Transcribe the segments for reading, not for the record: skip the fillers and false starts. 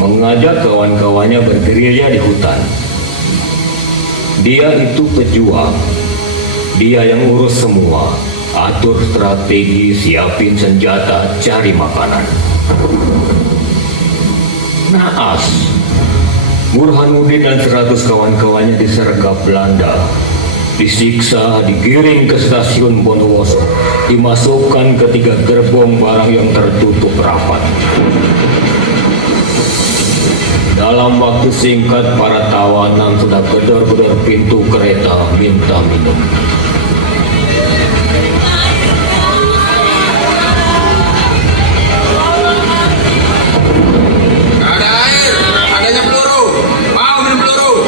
mengajak kawan-kawannya bergerilya di hutan. Dia itu pejuang. Dia yang urus semua, atur strategi, siapin senjata, cari makanan. Naas, Burhanuddin dan 100 kawan-kawannya disergap Belanda, disiksa, digiring ke stasiun Bondowoso, dimasukkan ke 3 gerbong barang yang tertutup rapat. Dalam waktu singkat, para tawanan sudah gedor-gedor pintu kereta minta minum. Ada air, adanya peluru. Mau minum peluru?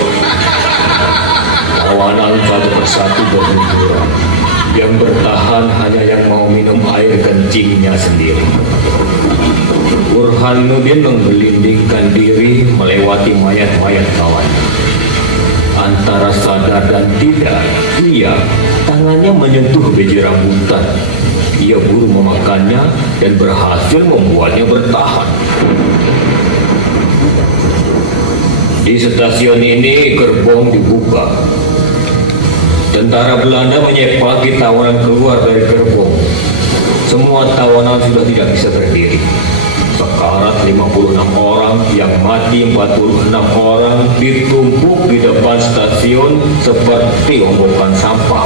Tawanan satu persatu bermunculan. Yang bertahan hanya yang mau minum air kencingnya sendiri. Burhanuddin memberlindingkan diri melewati mayat-mayat kawan. Antara sadar dan tidak, tangannya menyentuh biji rambutan. Ia buru memakannya dan berhasil membuatnya bertahan. Di stasiun ini gerbong dibuka. Tentara Belanda menyepaki tawanan keluar dari gerbong. Semua tawanan sudah tidak bisa berdiri. Sekarat 56 orang, yang mati 46 orang, ditumpuk di depan stasiun seperti ombokan sampah.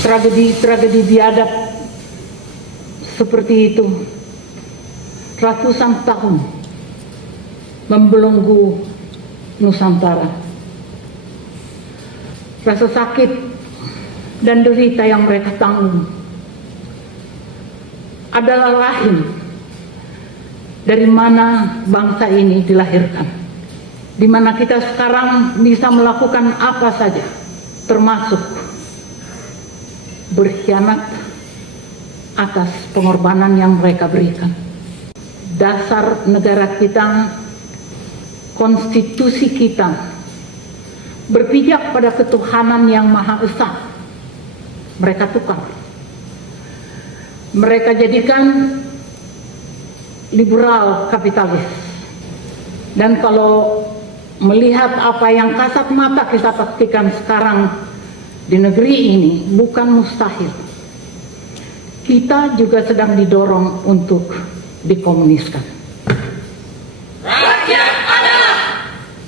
Tragedi-tragedi biadab seperti itu ratusan tahun membelenggu Nusantara. Rasa sakit dan derita yang mereka tanggung adalah rahim dari mana bangsa ini dilahirkan, di mana kita sekarang bisa melakukan apa saja, termasuk berkhianat atas pengorbanan yang mereka berikan. Dasar negara kita, konstitusi kita berpijak pada ketuhanan yang Maha Esa. Mereka tukar. Mereka jadikan liberal kapitalis. Dan kalau melihat apa yang kasat mata kita saksikan sekarang di negeri ini, bukan mustahil. Kita juga sedang didorong untuk dikomuniskan. Rakyat adalah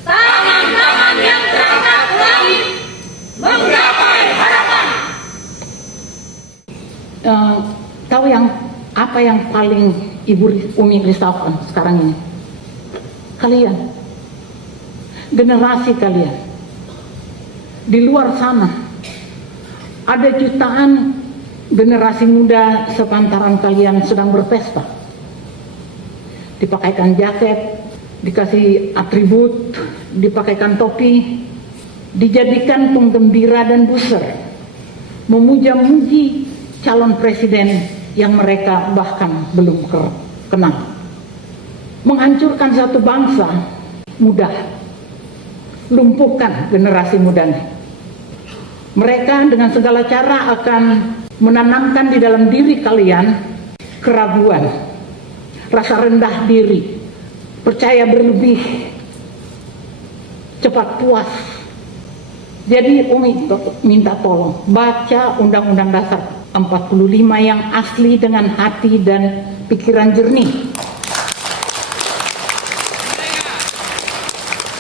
tangan-tangan yang terangkat ke langit menggapai harapan. Tahu apa yang paling Ibu Umi risaukan sekarang ini? Kalian, generasi kalian di luar sana, ada jutaan generasi muda sepantaran kalian sedang berpesta, dipakaikan jaket, dikasih atribut, dipakaikan topi, dijadikan penggembira dan buser, memuja-muji calon presiden yang mereka bahkan belum kenal. Menghancurkan satu bangsa mudah, lumpuhkan generasi mudanya. Mereka dengan segala cara akan menanamkan di dalam diri kalian keraguan, rasa rendah diri, percaya berlebih, cepat puas. Jadi Umi minta tolong baca Undang-Undang Dasar 45 yang asli dengan hati dan pikiran jernih.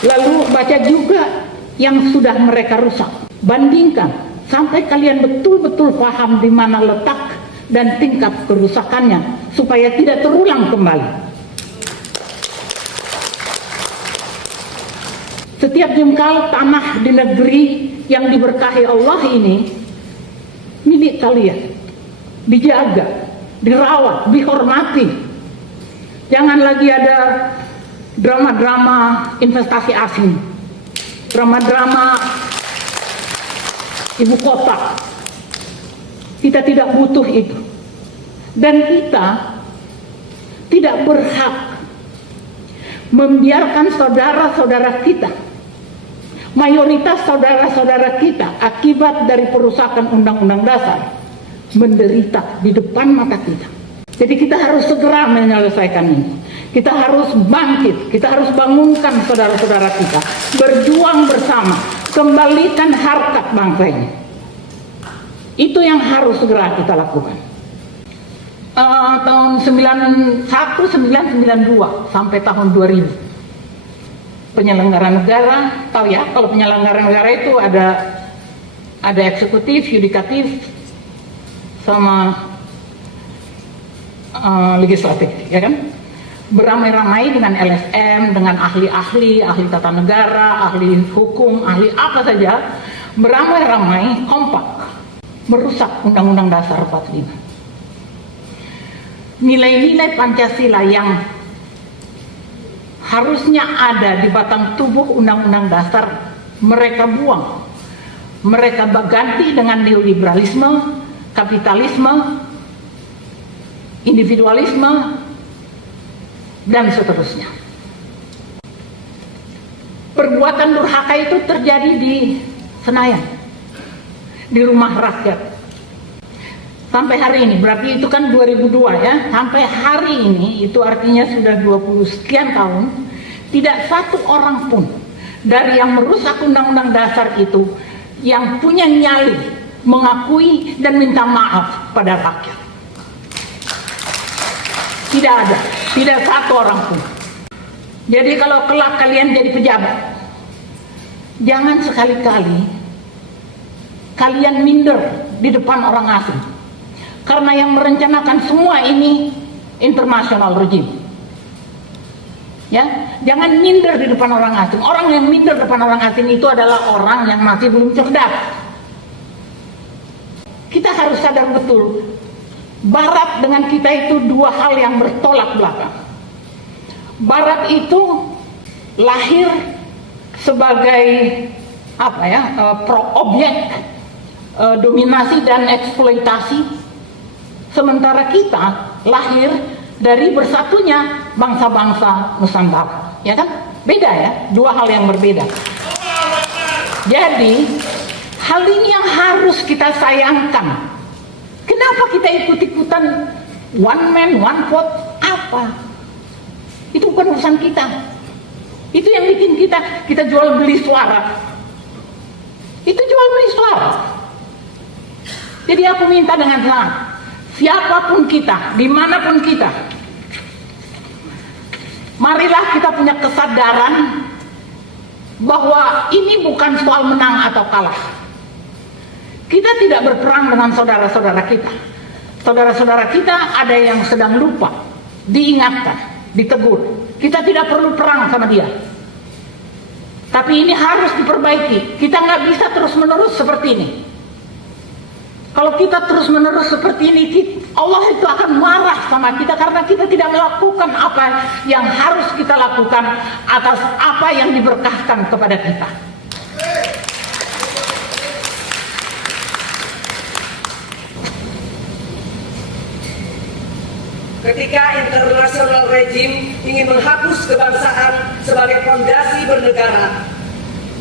Lalu baca juga yang sudah mereka rusak. Bandingkan sampai kalian betul-betul paham di mana letak dan tingkat kerusakannya supaya tidak terulang kembali. Setiap jengkal tanah di negeri yang diberkahi Allah ini milik kalian. Dijaga, dirawat, dihormati. Jangan lagi ada drama-drama investasi asing, drama-drama ibu kota. Kita tidak butuh itu. Dan kita tidak berhak membiarkan saudara-saudara kita mayoritas saudara-saudara kita akibat dari perusakan Undang-Undang Dasar menderita di depan mata kita. Jadi kita harus segera menyelesaikan ini. Kita harus bangkit, kita harus bangunkan saudara-saudara kita, berjuang bersama, kembalikan harkat bangsa ini. Itu yang harus segera kita lakukan. Tahun 1992 sampai tahun 2000, penyelenggara negara, tahu ya, kalau penyelenggara negara itu ada eksekutif, yudikatif, sama legislatif, ya kan? Beramai-ramai dengan LSM, dengan ahli-ahli, ahli tata negara, ahli hukum, ahli apa saja, beramai-ramai kompak merusak Undang-Undang Dasar 45. Nilai-nilai Pancasila yang harusnya ada di batang tubuh Undang-Undang Dasar mereka buang, mereka ganti dengan neoliberalisme, kapitalisme, individualisme, dan seterusnya. Perbuatan durhaka itu terjadi di Senayan, di rumah rakyat. Sampai hari ini, berarti itu kan 2002 ya, sampai hari ini, itu artinya sudah 20 sekian tahun, tidak satu orang pun dari yang merusak Undang-Undang Dasar itu yang punya nyali mengakui dan minta maaf pada rakyat. Tidak ada, tidak satu orang pun. Jadi kalau kelak kalian jadi pejabat, jangan sekali-kali kalian minder di depan orang asing. Karena yang merencanakan semua ini international regime. Ya, jangan minder di depan orang asing. Orang yang minder di depan orang asing itu adalah orang yang masih belum cerdas. Kita harus sadar betul, Barat dengan kita itu dua hal yang bertolak belakang. Barat itu lahir sebagai apa ya, objek dominasi dan eksploitasi, sementara kita lahir dari bersatunya bangsa-bangsa Nusantara, ya kan? Beda ya, dua hal yang berbeda. Jadi hal ini yang harus kita sayangkan. Kenapa kita ikut-ikutan one man, one vote? Apa? Itu bukan urusan kita. Itu yang bikin kita jual beli suara. Itu jual beli suara. Jadi aku minta dengan sangat, siapapun kita, dimanapun kita, marilah kita punya kesadaran bahwa ini bukan soal menang atau kalah. Kita tidak berperang dengan saudara-saudara kita. Saudara-saudara kita ada yang sedang lupa, diingatkan, ditegur. Kita tidak perlu perang sama dia. Tapi ini harus diperbaiki. Kita nggak bisa terus-menerus seperti ini. Kalau kita terus-menerus seperti ini, Allah itu akan marah sama kita karena kita tidak melakukan apa yang harus kita lakukan atas apa yang diberkahkan kepada kita. Ketika international regime ingin menghapus kebangsaan sebagai fondasi bernegara,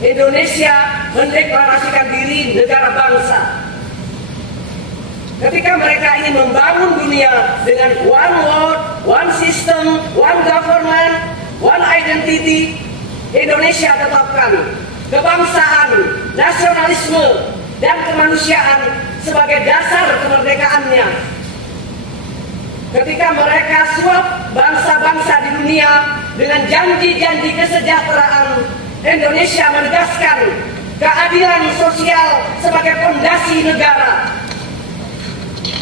Indonesia mendeklarasikan diri negara bangsa. Ketika mereka ingin membangun dunia dengan one world, one system, one government, one identity, Indonesia tetapkan kebangsaan, nasionalisme, dan kemanusiaan sebagai dasar kemerdekaannya. Ketika mereka suap bangsa-bangsa di dunia dengan janji-janji kesejahteraan, Indonesia menegaskan keadilan sosial sebagai fondasi negara.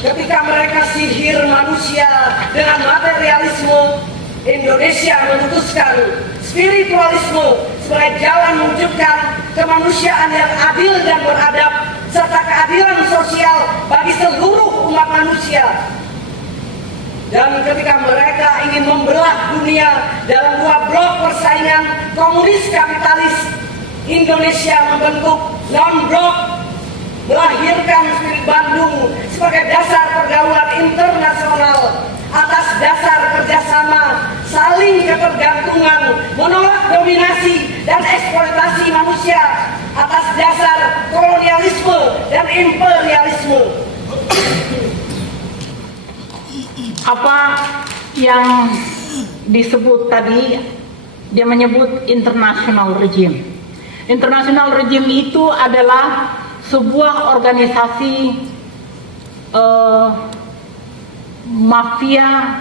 Ketika mereka sihir manusia dengan materialisme, Indonesia memutuskan spiritualisme sebagai jalan mewujudkan kemanusiaan yang adil dan beradab, serta keadilan sosial bagi seluruh umat manusia. Dan ketika mereka ingin membelah dunia dalam dua blok persaingan komunis kapitalis, Indonesia membentuk non-blok, melahirkan spirit Bandung sebagai dasar pergaulan internasional atas dasar kerjasama, saling ketergantungan, menolak dominasi, dan eksploitasi manusia atas dasar kolonialisme dan imperialisme. Apa yang disebut tadi, dia menyebut international regime. International regime itu adalah sebuah organisasi mafia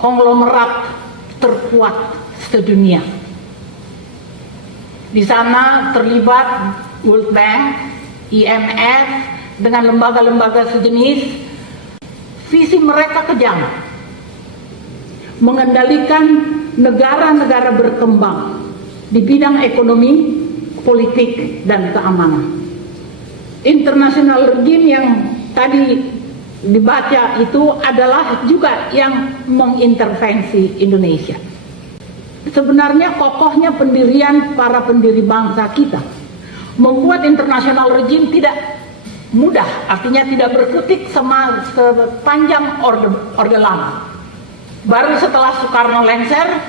konglomerat terkuat sedunia. Di sana terlibat World Bank, IMF, dengan lembaga-lembaga sejenis. Visi mereka kejam, mengendalikan negara-negara berkembang di bidang ekonomi, politik, dan keamanan. International regime yang tadi dibaca itu adalah juga yang mengintervensi Indonesia. Sebenarnya kokohnya pendirian para pendiri bangsa kita membuat international regime tidak mudah, artinya tidak berkutik sepanjang orde lama. Baru setelah Soekarno lengser,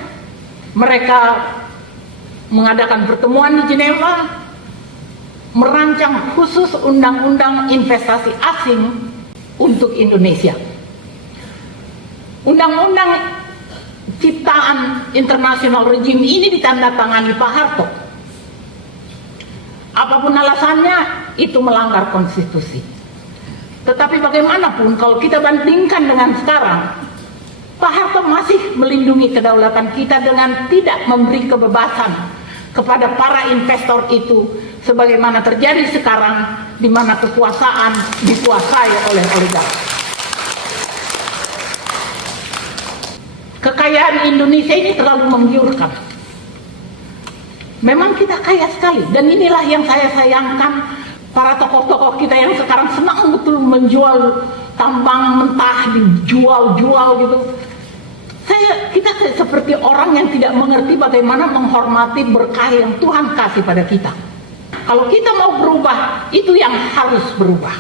mereka mengadakan pertemuan di Jenewa, merancang khusus undang-undang investasi asing untuk Indonesia. Undang-undang ciptaan international regime ini ditandatangani Pak Harto. Apapun alasannya, itu melanggar konstitusi. Tetapi bagaimanapun, kalau kita bandingkan dengan sekarang, Pak Harto masih melindungi kedaulatan kita dengan tidak memberi kebebasan kepada para investor itu, sebagaimana terjadi sekarang, di mana kekuasaan dikuasai oleh oligark. Kekayaan Indonesia ini terlalu menggiurkan. Memang kita kaya sekali, dan inilah yang saya sayangkan, para tokoh-tokoh kita yang sekarang senang betul menjual tambang mentah, dijual-jual gitu. Kita seperti orang yang tidak mengerti bagaimana menghormati berkah yang Tuhan kasih pada kita. Kalau kita mau berubah, itu yang harus berubah.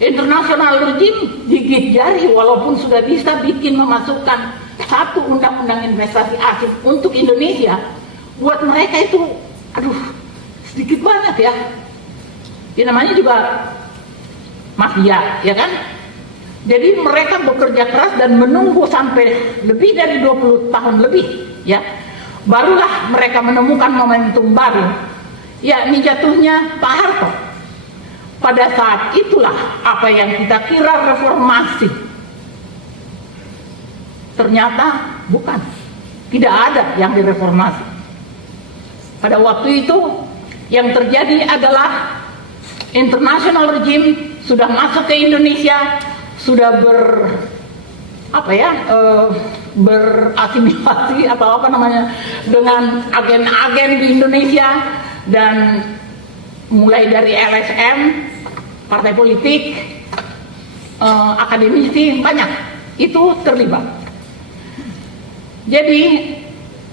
International regime gigit jari, walaupun sudah bisa memasukkan satu undang-undang investasi asing untuk Indonesia. Buat mereka itu, sedikit banget ya. Ya namanya juga mafia, ya kan? Jadi mereka bekerja keras dan menunggu sampai lebih dari 20 tahun lebih, ya. Barulah mereka menemukan momentum baru, yakni jatuhnya Pak Harto. Pada saat itulah apa yang kita kira reformasi, ternyata bukan. Tidak ada yang direformasi. Pada waktu itu yang terjadi adalah international regime sudah masuk ke Indonesia, sudah berasimilasi atau apa namanya dengan agen-agen di Indonesia, dan mulai dari LSM, partai politik, akademisi, banyak itu terlibat. Jadi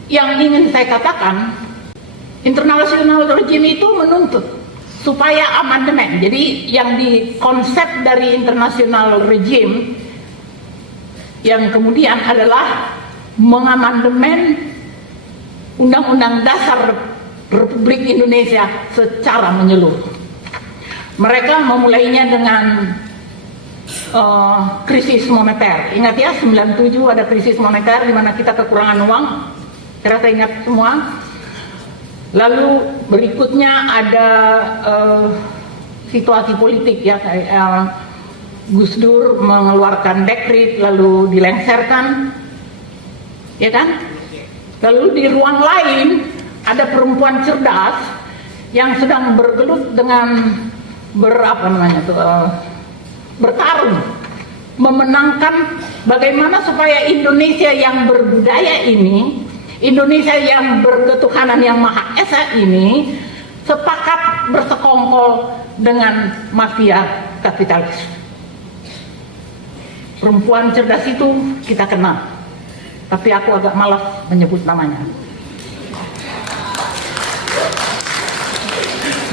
yang ingin saya katakan, international regime itu menuntut supaya amandemen. Jadi yang di konsep dari international regime yang kemudian adalah mengamandemen Undang-Undang Dasar Republik Indonesia secara menyeluruh. Mereka memulainya dengan krisis moneter. Ingat ya, 97 ada krisis moneter di mana kita kekurangan uang. Kira saya ingat semua. Lalu berikutnya ada situasi politik ya, Gus Dur mengeluarkan dekret lalu dilengserkan, ya kan? Lalu di ruang lain ada perempuan cerdas yang sedang bergelut dengan bertarung memenangkan bagaimana supaya Indonesia yang berbudaya ini, Indonesia yang berketuhanan yang Maha Esa ini sepakat bersekongkol dengan mafia kapitalis. Perempuan cerdas itu kita kenal, tapi aku agak malas menyebut namanya.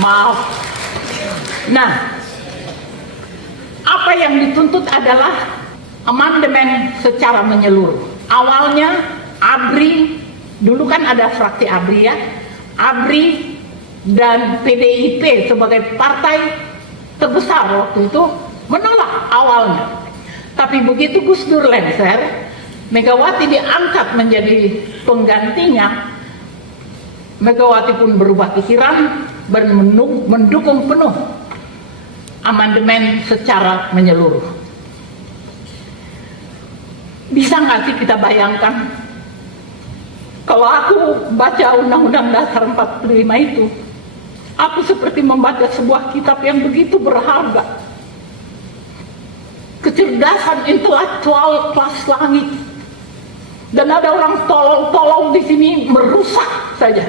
Maaf. Nah, apa yang dituntut adalah amandemen secara menyeluruh. Awalnya ABRI, dulu kan ada fraksi ABRI ya. ABRI dan PDIP sebagai partai terbesar waktu itu menolak awalnya. Tapi begitu Gus Dur lengser, Megawati diangkat menjadi penggantinya, Megawati pun berubah pikiran dan mendukung penuh amandemen secara menyeluruh. Bisa nggak sih kita bayangkan kalau aku baca Undang-Undang Dasar 45 itu, aku seperti membaca sebuah kitab yang begitu berharga. Kecerdasan intelektual kelas langit. Dan ada orang tolong-tolong di sini merusak saja.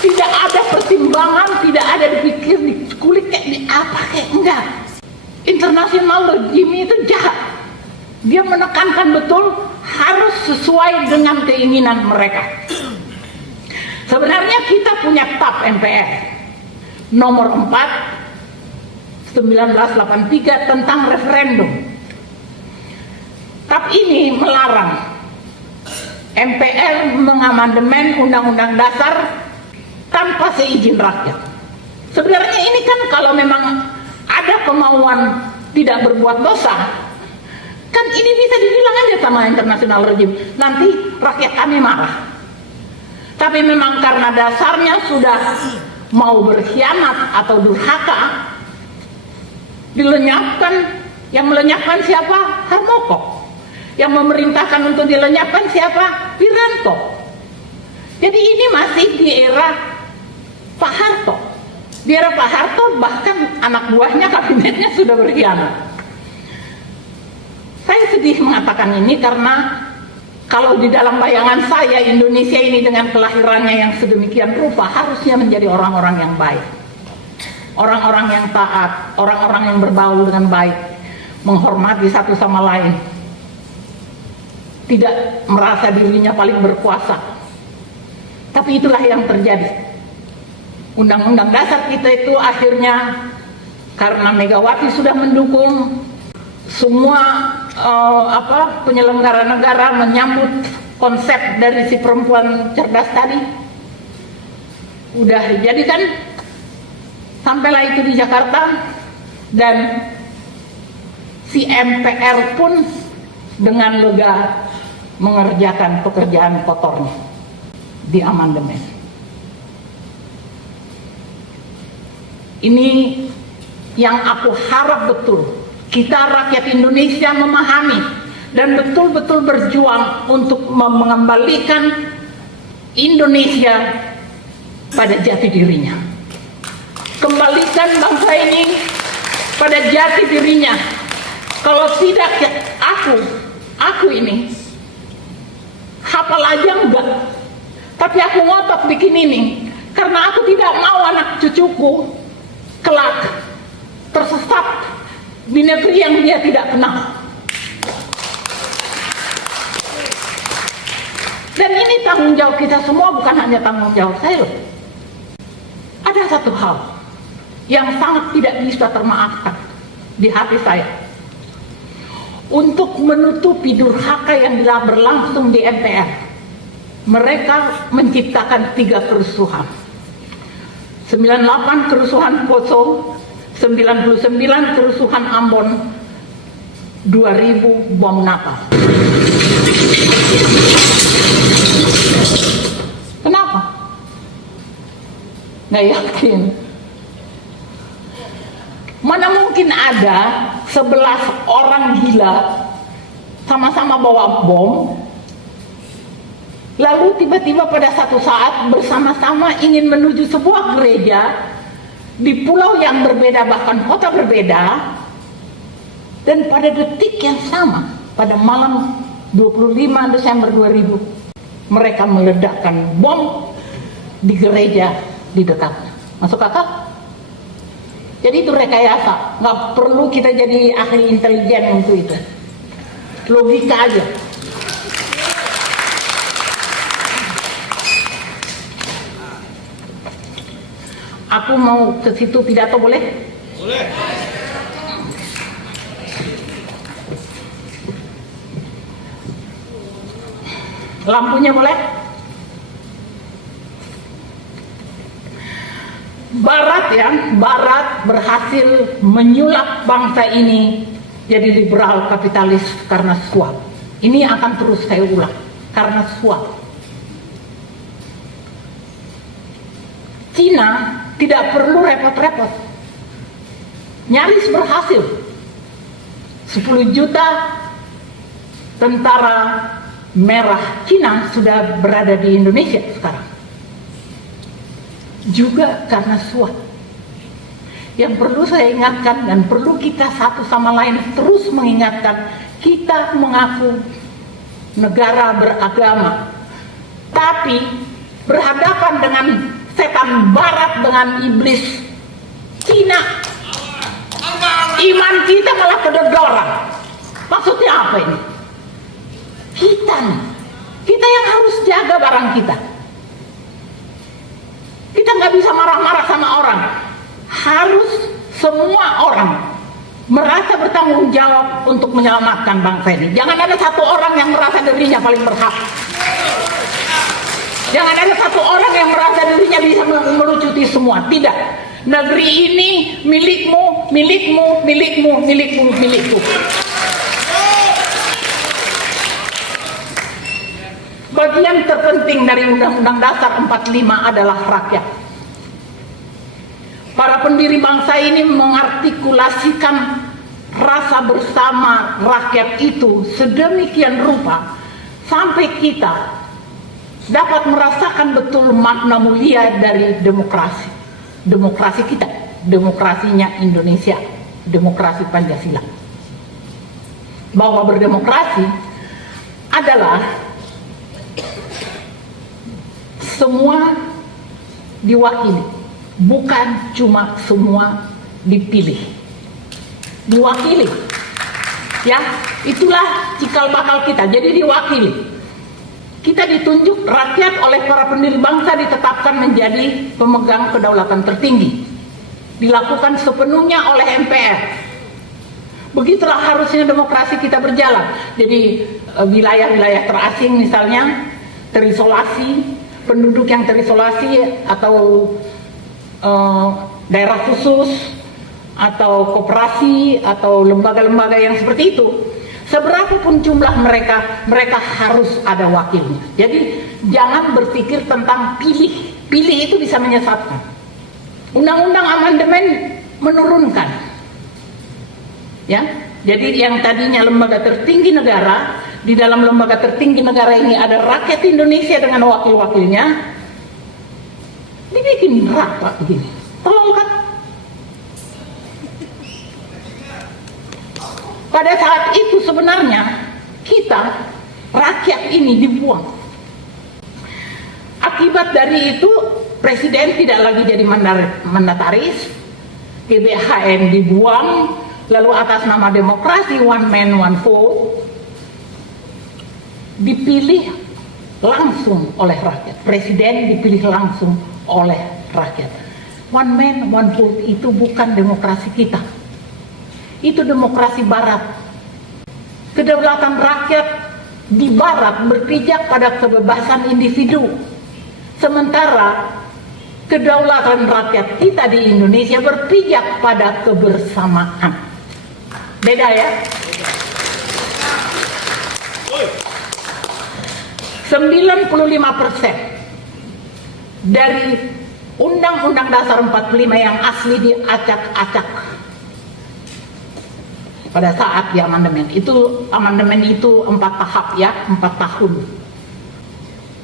Tidak ada pertimbangan, tidak ada dipikir, dikulik kayak di apa kayak enggak. International regime itu jahat. Dia menekankan betul harus sesuai dengan keinginan mereka. Sebenarnya kita punya TAP MPR nomor 4 1983 tentang referendum. TAP ini melarang MPR mengamandemen Undang-Undang Dasar tanpa seizin rakyat. Sebenarnya ini kan kalau memang ada kemauan tidak berbuat dosa, kan ini bisa dibilang aja sama international regime, nanti rakyat kami marah. Tapi memang karena dasarnya sudah mau berkhianat atau durhaka, dilenyapkan. Yang melenyapkan siapa? Harmoko. Yang memerintahkan untuk dilenyapkan siapa? Wiranto. Jadi ini masih di era Pak Harto. Di era Pak Harto bahkan anak buahnya, kabinetnya sudah berkhianat. Saya sedih mengatakan ini karena kalau di dalam bayangan saya Indonesia ini dengan kelahirannya yang sedemikian rupa harusnya menjadi orang-orang yang baik, orang-orang yang taat, orang-orang yang berbaur dengan baik, menghormati satu sama lain, tidak merasa dirinya paling berkuasa. Tapi itulah yang terjadi. Undang-undang dasar kita itu akhirnya karena Megawati sudah mendukung, semua penyelenggara negara menyambut konsep dari si perempuan cerdas tadi, udah dijadikan. Sampailah itu di Jakarta dan si MPR pun dengan lega mengerjakan pekerjaan kotornya di amandemen. Ini yang aku harap betul kita rakyat Indonesia memahami dan betul-betul berjuang untuk mengembalikan Indonesia pada jati dirinya. Kembalikan bangsa ini pada jati dirinya. Kalau tidak, aku ini hafal aja enggak, tapi aku ngotot bikin ini karena aku tidak mau anak cucuku kelak tersesat di negeri yang dia tidak kenal. Dan ini tanggung jawab kita semua, bukan hanya tanggung jawab saya loh. Ada satu hal yang sangat tidak bisa termaafkan di hati saya. Untuk menutupi durhaka yang berlangsung di MPR, mereka menciptakan 3 kerusuhan. 98 kerusuhan Poso, 99 kerusuhan Ambon, 2000 bom Natal. Kenapa? Nggak yakin. Mana mungkin ada 11 orang gila sama-sama bawa bom, lalu tiba-tiba pada satu saat bersama-sama ingin menuju sebuah gereja di pulau yang berbeda, bahkan kota berbeda, dan pada detik yang sama, pada malam 25 Desember 2000, mereka meledakkan bom di gereja di dekatnya. Masuk akal? Jadi itu rekayasa, nggak perlu kita jadi ahli intelijen untuk itu. Logika aja. Aku mau ke situ pidato, boleh? Boleh. Lampunya boleh? Barat berhasil menyulap bangsa ini jadi liberal kapitalis karena suap. Ini akan terus saya ulang, karena suap. Cina tidak perlu repot-repot, nyaris berhasil. 10 juta tentara merah Cina sudah berada di Indonesia sekarang. Juga karena suap. Yang perlu saya ingatkan dan perlu kita satu sama lain terus mengingatkan, kita mengaku negara beragama, tapi berhadapan dengan setan barat, dengan iblis Cina, iman kita malah kedodoran. Maksudnya apa ini? Kita yang harus jaga barang kita. Kita nggak bisa marah-marah sama orang. Harus semua orang merasa bertanggung jawab untuk menyelamatkan bangsa ini. Jangan ada satu orang yang merasa dirinya paling berhak. Jangan ada satu orang yang merasa dirinya bisa melucuti semua. Tidak. Negeri ini milikmu, milikmu, milikmu, milikmu, milikku. Bagian terpenting dari Undang-Undang Dasar 45 adalah rakyat. Para pendiri bangsa ini mengartikulasikan rasa bersama rakyat itu sedemikian rupa sampai kita dapat merasakan betul makna mulia dari demokrasi. Demokrasi kita, demokrasinya Indonesia, demokrasi Pancasila. Bahwa berdemokrasi adalah semua diwakili, bukan cuma semua dipilih. Diwakili. Ya, itulah cikal bakal kita. Jadi diwakili. Kita ditunjuk rakyat oleh para pendiri bangsa, ditetapkan menjadi pemegang kedaulatan tertinggi. Dilakukan sepenuhnya oleh MPR. Begitulah harusnya demokrasi kita berjalan. Jadi wilayah-wilayah terasing misalnya terisolasi, penduduk yang terisolasi atau daerah khusus atau koperasi atau lembaga-lembaga yang seperti itu, seberapapun jumlah mereka harus ada wakilnya. Jadi jangan berpikir tentang pilih. Pilih itu bisa menyesatkan. Undang-undang amandemen menurunkan. Ya, jadi yang tadinya lembaga tertinggi negara, di dalam lembaga tertinggi negara ini ada rakyat Indonesia dengan wakil-wakilnya, dibikin rata begini. Tolong kan? Pada saat itu sebenarnya kita, rakyat ini dibuang. Akibat dari itu presiden tidak lagi jadi mandataris, GBHN dibuang, lalu atas nama demokrasi one man one vote dipilih langsung oleh rakyat. Presiden dipilih langsung oleh rakyat. One man one vote itu bukan demokrasi kita. Itu demokrasi barat. Kedaulatan rakyat di barat berpijak pada kebebasan individu. Sementara kedaulatan rakyat kita di Indonesia berpijak pada kebersamaan. Beda ya? 95% dari Undang-Undang Dasar 45 yang asli diacak-acak pada saat di amandemen itu. Amandemen itu 4 tahap ya, 4 tahun.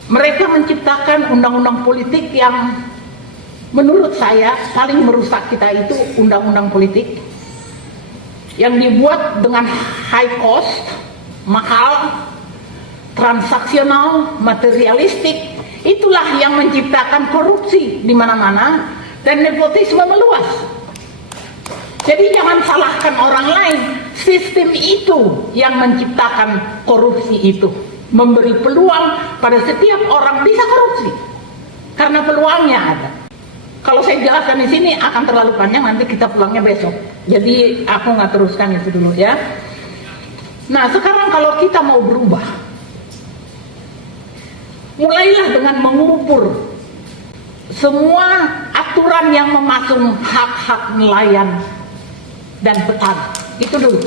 Mereka menciptakan undang-undang politik yang menurut saya paling merusak kita itu undang-undang politik yang dibuat dengan high cost, mahal, transaksional, materialistik. Itulah yang menciptakan korupsi di mana-mana dan nepotisme meluas. Jadi jangan salahkan orang lain, sistem itu yang menciptakan korupsi itu, memberi peluang pada setiap orang bisa korupsi karena peluangnya ada. Kalau saya jelaskan di sini akan terlalu panjang, nanti kita pulangnya besok. Jadi aku nggak teruskan itu dulu ya. Nah sekarang kalau kita mau berubah, mulailah dengan mengubur semua aturan yang memasung hak-hak nelayan dan petani. Itu dulu.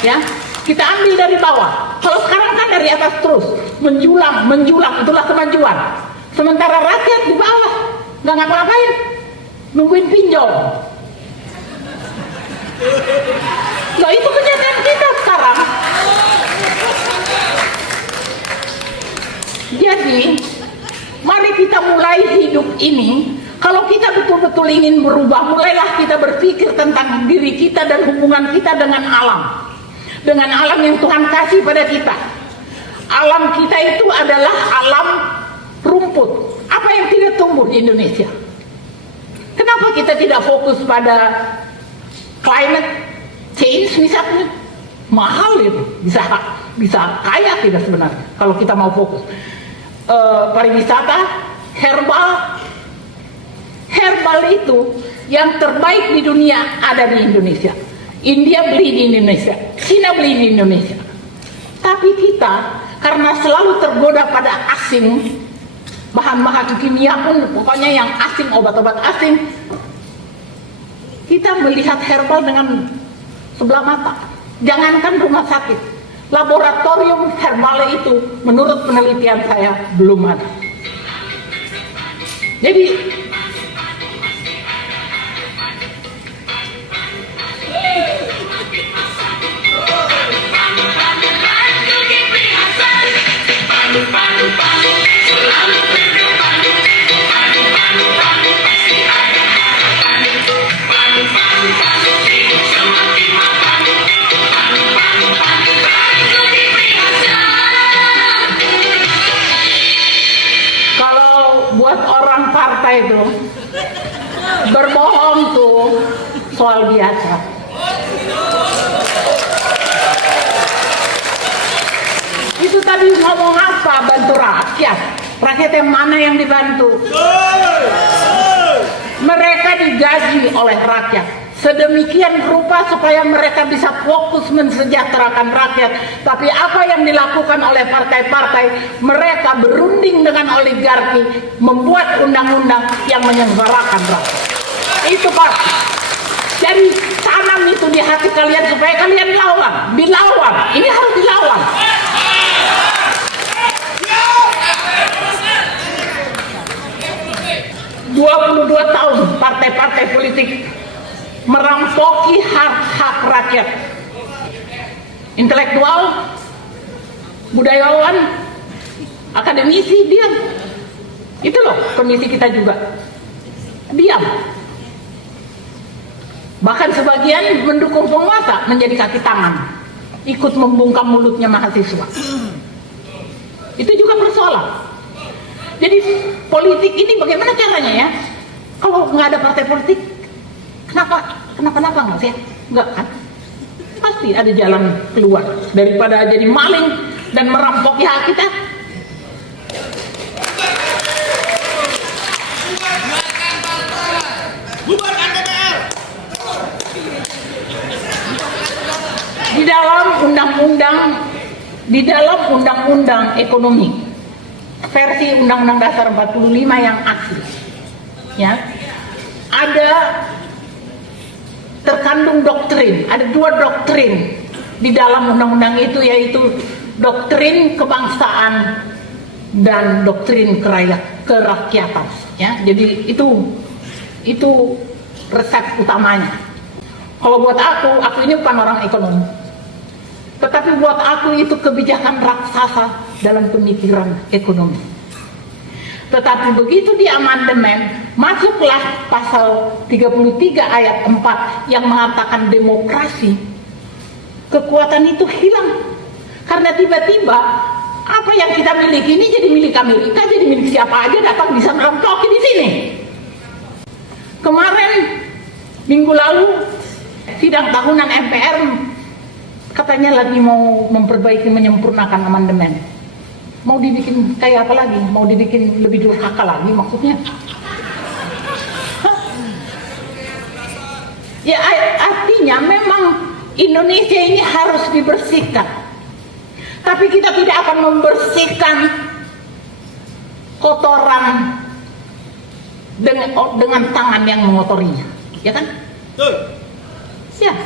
Ya, kita ambil dari bawah. Kalau sekarang kan dari atas terus menjulang, itulah kemajuan. Sementara rakyat di bawah nggak ngapa-ngapain, nungguin pinjol. Nah, itu kenyataan kita sekarang. Jadi, mari kita mulai hidup ini. Kalau kita betul-betul ingin berubah, mulailah kita berpikir tentang diri kita dan hubungan kita dengan alam. Dengan alam yang Tuhan kasih pada kita. Alam kita itu adalah alam rumput. Apa yang tidak tumbuh di Indonesia? Kenapa kita tidak fokus pada climate change misalnya? Mahal itu, bisa kaya tidak sebenarnya kalau kita mau fokus. Pariwisata, herbal itu yang terbaik di dunia ada di Indonesia. India beli di Indonesia, Cina beli di Indonesia. Tapi kita karena selalu tergoda pada asing, bahan-bahan kimia pun pokoknya yang asing, obat-obat asing, kita melihat herbal dengan sebelah mata. Jangankan rumah sakit, laboratorium herbal itu menurut penelitian saya belum ada. Jadi partai itu berbohong tuh soal biasa. Itu tadi ngomong apa? Bantu rakyat. Rakyat yang mana yang dibantu? Mereka digaji oleh rakyat sedemikian rupa supaya mereka bisa fokus mensejahterakan rakyat. Tapi apa yang dilakukan oleh partai-partai, mereka berunding dengan oligarki, membuat undang-undang yang menyengsarakan rakyat. Itu pasti. Jadi tanam itu di hati kalian supaya kalian dilawan. Ini harus dilawan. ...22 tahun partai-partai politik merampoki hak-hak rakyat. Intelektual, budayawan, akademisi diam. Itu loh kondisi kita juga. Diam. Bahkan sebagian mendukung penguasa menjadi kaki tangan, ikut membungkam mulutnya mahasiswa. Itu juga persoalan. Jadi politik ini bagaimana caranya ya? Kalau nggak ada partai politik, kenapa nggak sih? Nggak kan? Pasti ada jalan keluar daripada jadi maling dan merampoki hak kita. Bubarkan DPR. Di dalam undang-undang ekonomi versi Undang-Undang Dasar 45 yang asli, ya, ada terkandung doktrin, ada 2 doktrin di dalam undang-undang itu, yaitu doktrin kebangsaan dan doktrin kerakyatan, ya. Jadi itu resep utamanya. Kalau buat aku ini bukan orang ekonomi, tetapi buat aku itu kebijakan raksasa dalam pemikiran ekonomi. Tetapi begitu di amandemen, masuklah pasal 33 ayat 4 yang mengatakan demokrasi, kekuatan itu hilang. Karena tiba-tiba apa yang kita miliki ini jadi milik Amerika, jadi milik siapa aja datang bisa merampoki di sini. Kemarin minggu lalu sidang tahunan MPR katanya lagi mau memperbaiki, menyempurnakan amandemen. Mau dibikin kayak apa lagi? Mau dibikin lebih durhaka lagi maksudnya? Ya artinya memang Indonesia ini harus dibersihkan. Tapi kita tidak akan membersihkan kotoran dengan tangan yang mengotorinya, ya kan? Ya.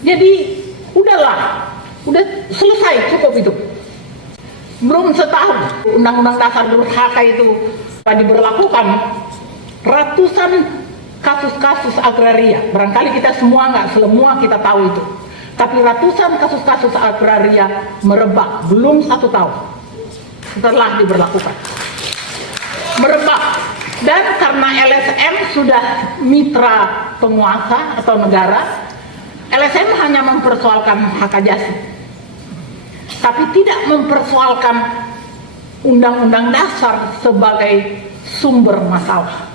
Jadi udahlah, udah selesai, cukup itu. Belum setahun Undang-Undang Dasar Durhaka itu diberlakukan, ratusan kasus-kasus agraria, barangkali kita semua kita tahu itu, tapi ratusan kasus-kasus agraria merebak belum 1 tahun setelah diberlakukan, merebak. Dan karena LSM sudah mitra penguasa atau negara, LSM hanya mempersoalkan hak ajasi, tapi tidak mempersoalkan Undang-Undang Dasar sebagai sumber masalah.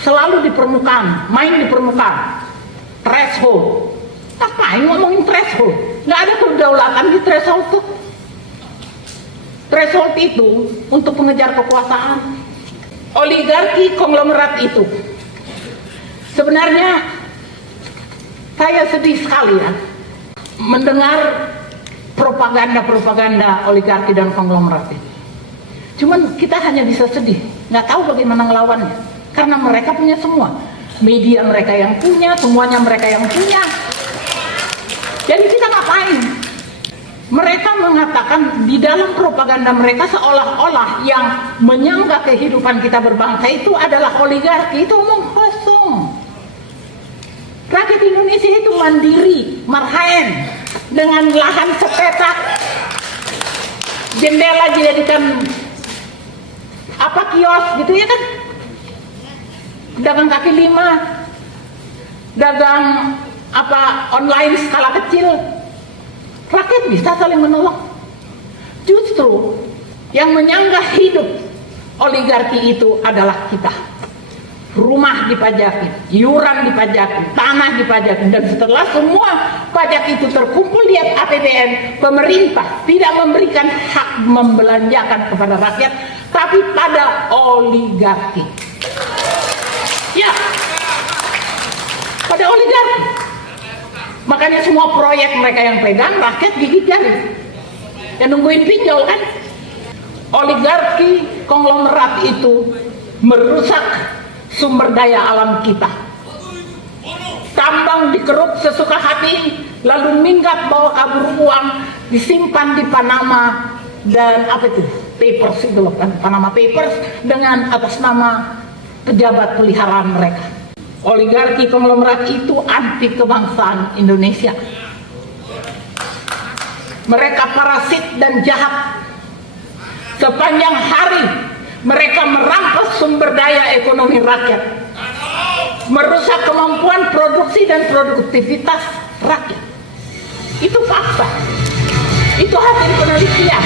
Selalu di permukaan, main di permukaan. Threshold. Ngapain ngomongin threshold? Nggak ada kedaulatan di threshold tuh. Threshold itu untuk mengejar kekuasaan. Oligarki konglomerat itu. Sebenarnya saya sedih sekali ya mendengar propaganda oligarki dan konglomerat itu. Cuman kita hanya bisa sedih, nggak tahu bagaimana ngelawannya. Karena mereka punya semua. Media mereka yang punya, semuanya mereka yang punya. Jadi kita ngapain? Mereka mengatakan di dalam propaganda mereka seolah-olah yang menyangga kehidupan kita berbangsa itu adalah oligarki. Itu omong kosong. Rakyat Indonesia itu mandiri, marhaen, dengan lahan sepetak, jendela dijadikan kios gitu ya kan, dagang kaki 5, dagang online skala kecil, rakyat bisa saling menolong. Justru yang menyanggah hidup oligarki itu adalah kita. Rumah dipajaki, iuran dipajaki, tanah dipajaki, dan setelah semua pajak itu terkumpul di APBN, pemerintah tidak memberikan hak membelanjakan kepada rakyat, tapi pada oligarki. Ya, pada oligarki. Makanya semua proyek mereka yang pegang, rakyat gigit jari. Ya nungguin pinjol kan. Oligarki konglomerat itu merusak sumber daya alam kita. Tambang dikeruk sesuka hati, lalu minggat bawa kabur uang, disimpan di Panama dan Papers itu loh kan, Panama Papers dengan atas nama pejabat peliharaan mereka. Oligarki konglomerat itu anti kebangsaan Indonesia. Mereka parasit dan jahat. Sepanjang hari mereka merampas sumber daya ekonomi rakyat, merusak kemampuan produksi dan produktivitas rakyat. Itu fakta. Itu hasil penelitian.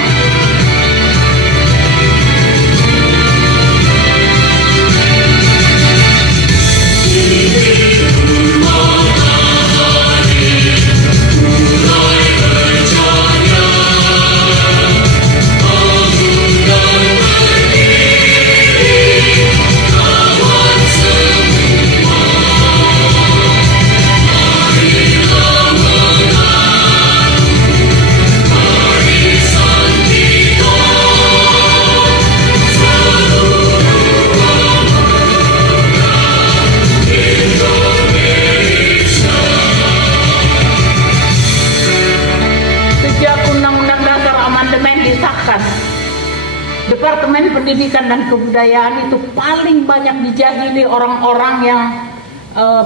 Departemen Pendidikan dan Kebudayaan itu paling banyak dijahili orang-orang yang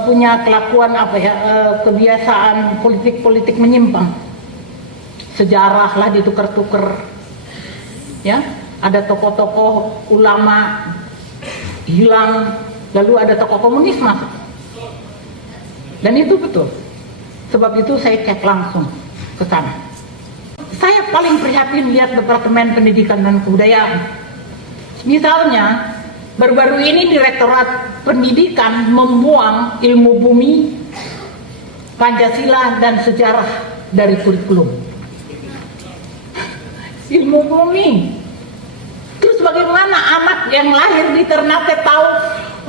punya kelakuan kebiasaan politik menyimpang. Sejarah lah ditukar-tukar, ya. Ada tokoh-tokoh ulama hilang, lalu ada tokoh komunis masuk. Dan itu betul. Sebab itu saya cek langsung ke sana. Saya paling prihatin lihat Departemen Pendidikan dan Kebudayaan. Misalnya, baru-baru ini Direktorat Pendidikan membuang ilmu bumi, Pancasila, dan sejarah dari kurikulum. Ilmu bumi. Terus bagaimana anak yang lahir di Ternate tahu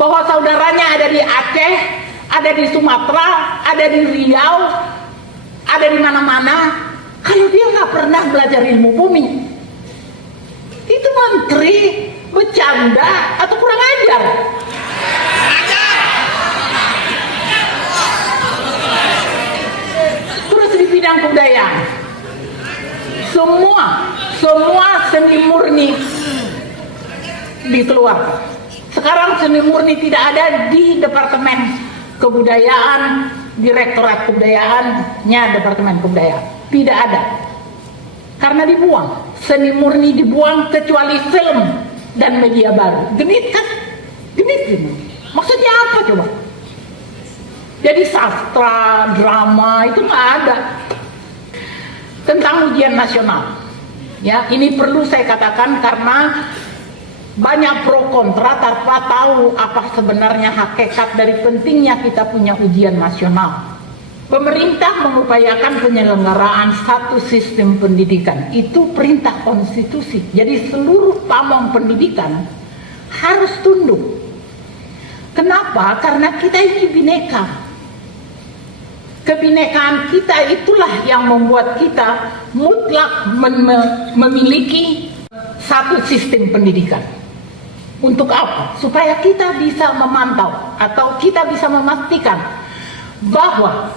bahwa saudaranya ada di Aceh, ada di Sumatera, ada di Riau, ada di mana-mana, kalau dia nggak pernah belajar ilmu bumi? Itu menteri bercanda atau kurang ajar? Terus di bidang kebudayaan, semua seni murni dikeluarkan. Sekarang seni murni tidak ada di Departemen Kebudayaan, Direktorat Kebudayaannya Departemen Kebudayaan. Tidak ada. Karena dibuang. Seni murni dibuang kecuali film dan media baru. Genit kan? Genit gitu. Maksudnya apa coba? Jadi sastra, drama itu nggak ada. Tentang ujian nasional. Ya, ini perlu saya katakan karena banyak pro kontra tanpa tahu apa sebenarnya hakikat dari pentingnya kita punya ujian nasional. Pemerintah mengupayakan penyelenggaraan satu sistem pendidikan. Itu perintah konstitusi. Jadi seluruh pamong pendidikan harus tunduk. Kenapa? Karena kita ini bineka. Kebinekaan kita itulah yang membuat kita mutlak memiliki satu sistem pendidikan. Untuk apa? Supaya kita bisa memantau atau kita bisa memastikan bahwa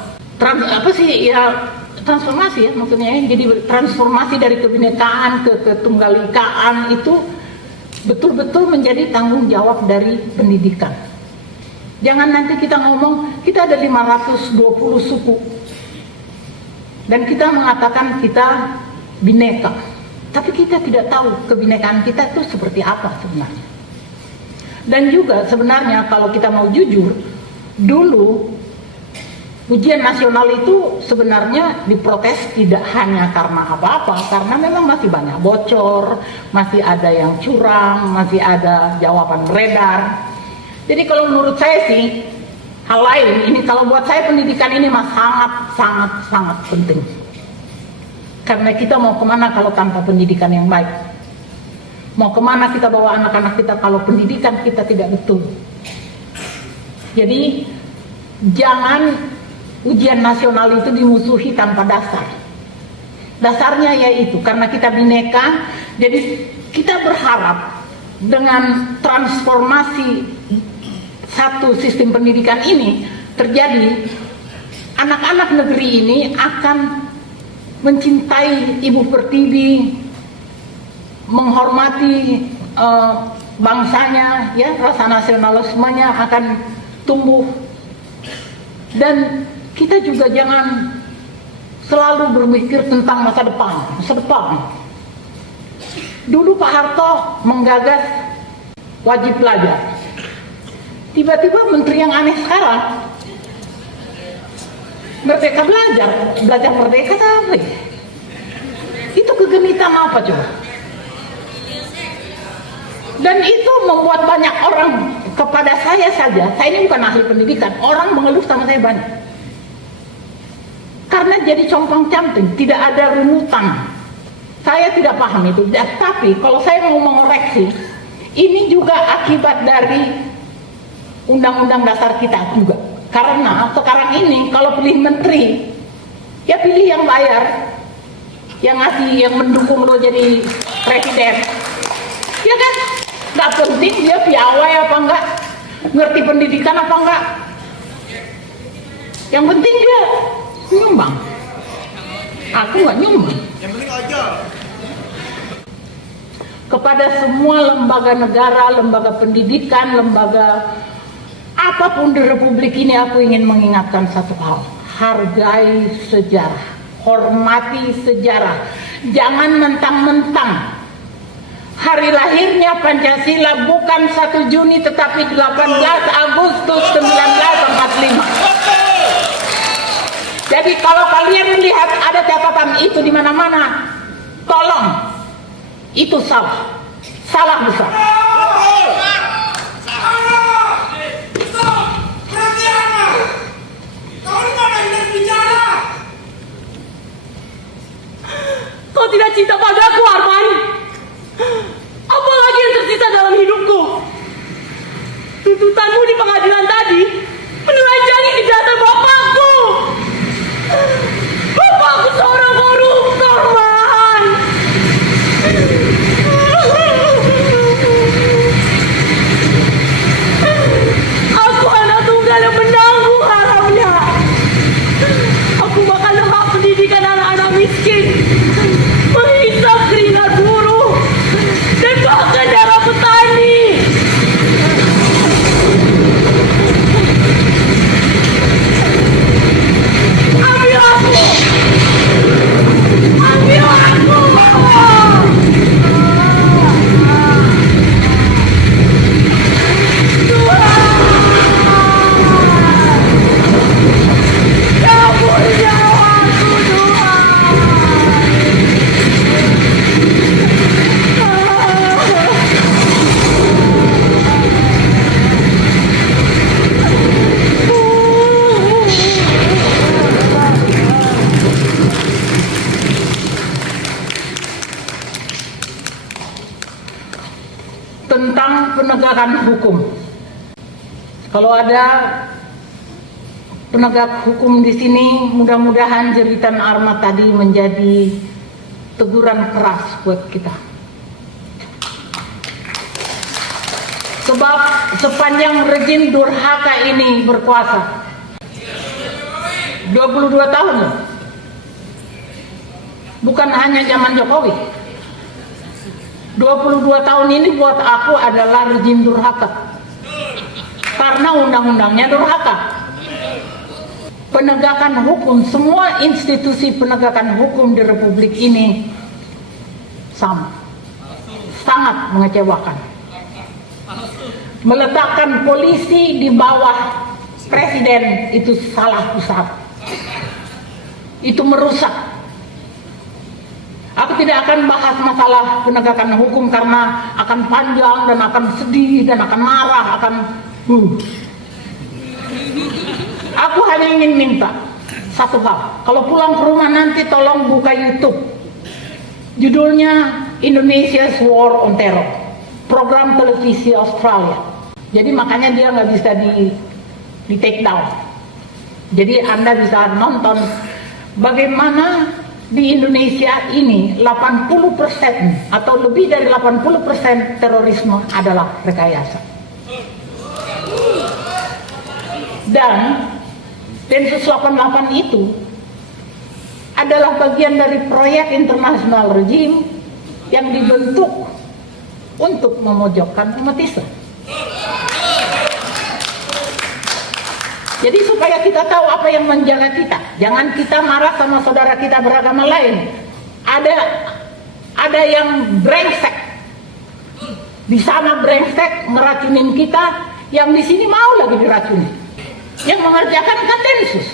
transformasi ya maksudnya ya. Jadi transformasi dari kebinekaan ke ketunggawikaan itu betul-betul menjadi tanggung jawab dari pendidikan. Jangan nanti kita ngomong kita ada 520 suku dan kita mengatakan kita bineka, tapi kita tidak tahu kebinekaan kita itu seperti apa sebenarnya. Dan juga sebenarnya kalau kita mau jujur, dulu ujian nasional itu sebenarnya diprotes tidak hanya karena apa-apa, karena memang masih banyak bocor, masih ada yang curang, masih ada jawaban beredar. Jadi kalau menurut saya sih, hal lain, ini kalau buat saya pendidikan ini sangat penting. Karena kita mau kemana kalau tanpa pendidikan yang baik? Mau kemana kita bawa anak-anak kita kalau pendidikan kita tidak betul? Jadi jangan ujian nasional itu dimusuhi tanpa dasar. Dasarnya yaitu karena kita bineka, jadi kita berharap dengan transformasi satu sistem pendidikan ini terjadi, anak-anak negeri ini akan mencintai Ibu Pertiwi, menghormati bangsanya, ya, rasa nasionalismenya akan tumbuh. Dan kita juga jangan selalu berpikir tentang masa depan. Dulu Pak Harto menggagas wajib belajar. Tiba-tiba menteri yang aneh sekarang merdeka belajar merdeka tapi itu kegenitan apa coba? Dan itu membuat banyak orang, kepada saya saja, saya ini bukan ahli pendidikan, orang mengeluh sama saya banyak. Karena jadi compang-camping, tidak ada runutan. Saya tidak paham itu. Tapi kalau saya mau mengoreksi, ini juga akibat dari Undang-Undang Dasar kita juga. Karena sekarang ini kalau pilih menteri, ya pilih yang bayar, yang ngasih, yang mendukung lo jadi presiden. Ya kan? Gak penting dia piawai apa enggak, ngerti pendidikan apa enggak. Yang penting dia nyumbang. Aku nggak nyumbang. Yang penting aja. Kepada semua lembaga negara, lembaga pendidikan, lembaga apapun di Republik ini, aku ingin mengingatkan satu hal: hargai sejarah, hormati sejarah, jangan mentang-mentang. Hari lahirnya Pancasila bukan 1 Juni tetapi 18 Agustus 1945. Jadi kalau kalian melihat ada catatan itu di mana-mana, tolong, itu salah besar. Kau tidak cinta padaku, Arman. Apa lagi yang tersisa dalam hidupku? Tuntutanmu di pengadilan tadi menelanjangi kejahatan bapakku. Bapakku seorang koruptor, Man. penegakan hukum. Kalau ada penegak hukum di sini, mudah-mudahan jeritan Arma tadi menjadi teguran keras buat kita. Sebab sepanjang rejim durhaka ini berkuasa, 22 tahun loh. Bukan hanya zaman Jokowi. 22 tahun ini buat aku adalah rejim durhaka. Karena undang-undangnya durhaka. Penegakan hukum, semua institusi penegakan hukum di Republik ini sama. Sangat mengecewakan. Meletakkan polisi di bawah presiden itu salah besar. Itu merusak. Aku tidak akan bahas masalah penegakan hukum karena akan panjang dan akan sedih dan akan marah, akan Aku hanya ingin minta satu hal. Kalau pulang ke rumah nanti tolong buka YouTube. Judulnya Indonesia's War on Terror, program televisi Australia. Jadi makanya dia nggak bisa di take down. Jadi Anda bisa nonton bagaimana di Indonesia ini 80% atau lebih dari 80% terorisme adalah rekayasa. Dan Densus 88 itu adalah bagian dari proyek internasional rejim yang dibentuk untuk memojokkan umat Islam. Jadi supaya kita tahu apa yang menjaga kita, jangan kita marah sama saudara kita beragama lain. Ada yang brengsek, di sana brengsek ngeracunin kita, yang di sini mau lagi diracuni. Yang mengerjakan kan Densus,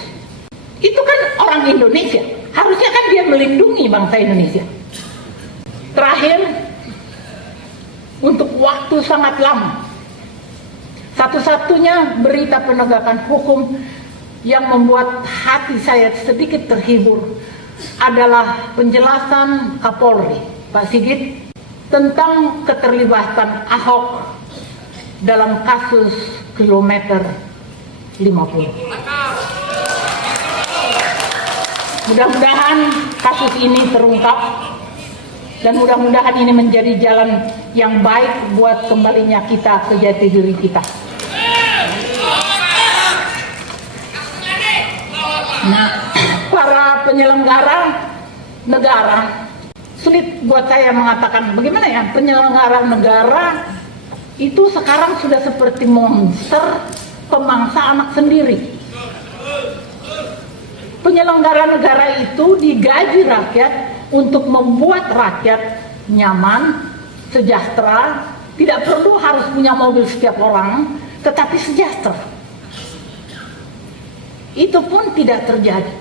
itu kan orang Indonesia, harusnya kan dia melindungi bangsa Indonesia. Terakhir, untuk waktu sangat lama, satu-satunya berita penegakan hukum yang membuat hati saya sedikit terhibur adalah penjelasan Kapolri, Pak Sigit, tentang keterlibatan Ahok dalam kasus kilometer 50. Mudah-mudahan kasus ini terungkap dan mudah-mudahan ini menjadi jalan yang baik buat kembalinya kita ke jati diri kita. Nah, para penyelenggara negara, sulit buat saya mengatakan bagaimana ya, penyelenggara negara itu sekarang sudah seperti monster pemangsa anak sendiri. Penyelenggara negara itu digaji rakyat untuk membuat rakyat nyaman, sejahtera, tidak perlu harus punya mobil setiap orang, tetapi sejahtera. Itu pun tidak terjadi.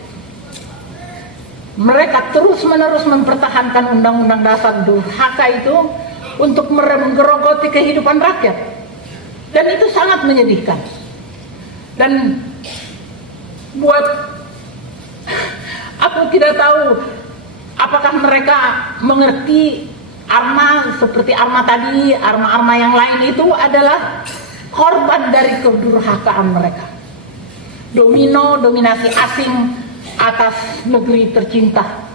Mereka terus-menerus mempertahankan undang-undang dasar durhaka itu untuk menggerogoti kehidupan rakyat. Dan itu sangat menyedihkan. Dan buat aku tidak tahu apakah mereka mengerti Arma seperti Arma tadi, Arma-Arma yang lain itu adalah korban dari kedurhakaan mereka. Dominasi asing atas negeri tercinta.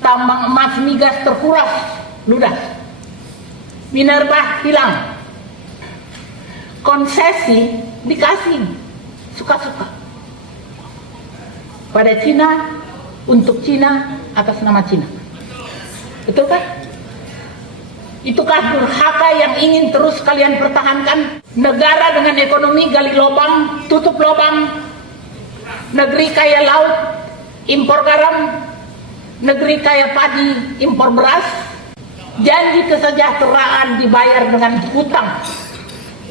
Tambang emas migas terkuras, ludas. Minerba hilang. Konsesi dikasih suka-suka pada Cina, untuk Cina, atas nama Cina. Betul kan? Itukah durhaka yang ingin terus kalian pertahankan? Negara dengan ekonomi gali lubang, tutup lubang. Negeri kaya laut, impor garam. Negeri kaya padi, impor beras. Janji kesejahteraan dibayar dengan hutang.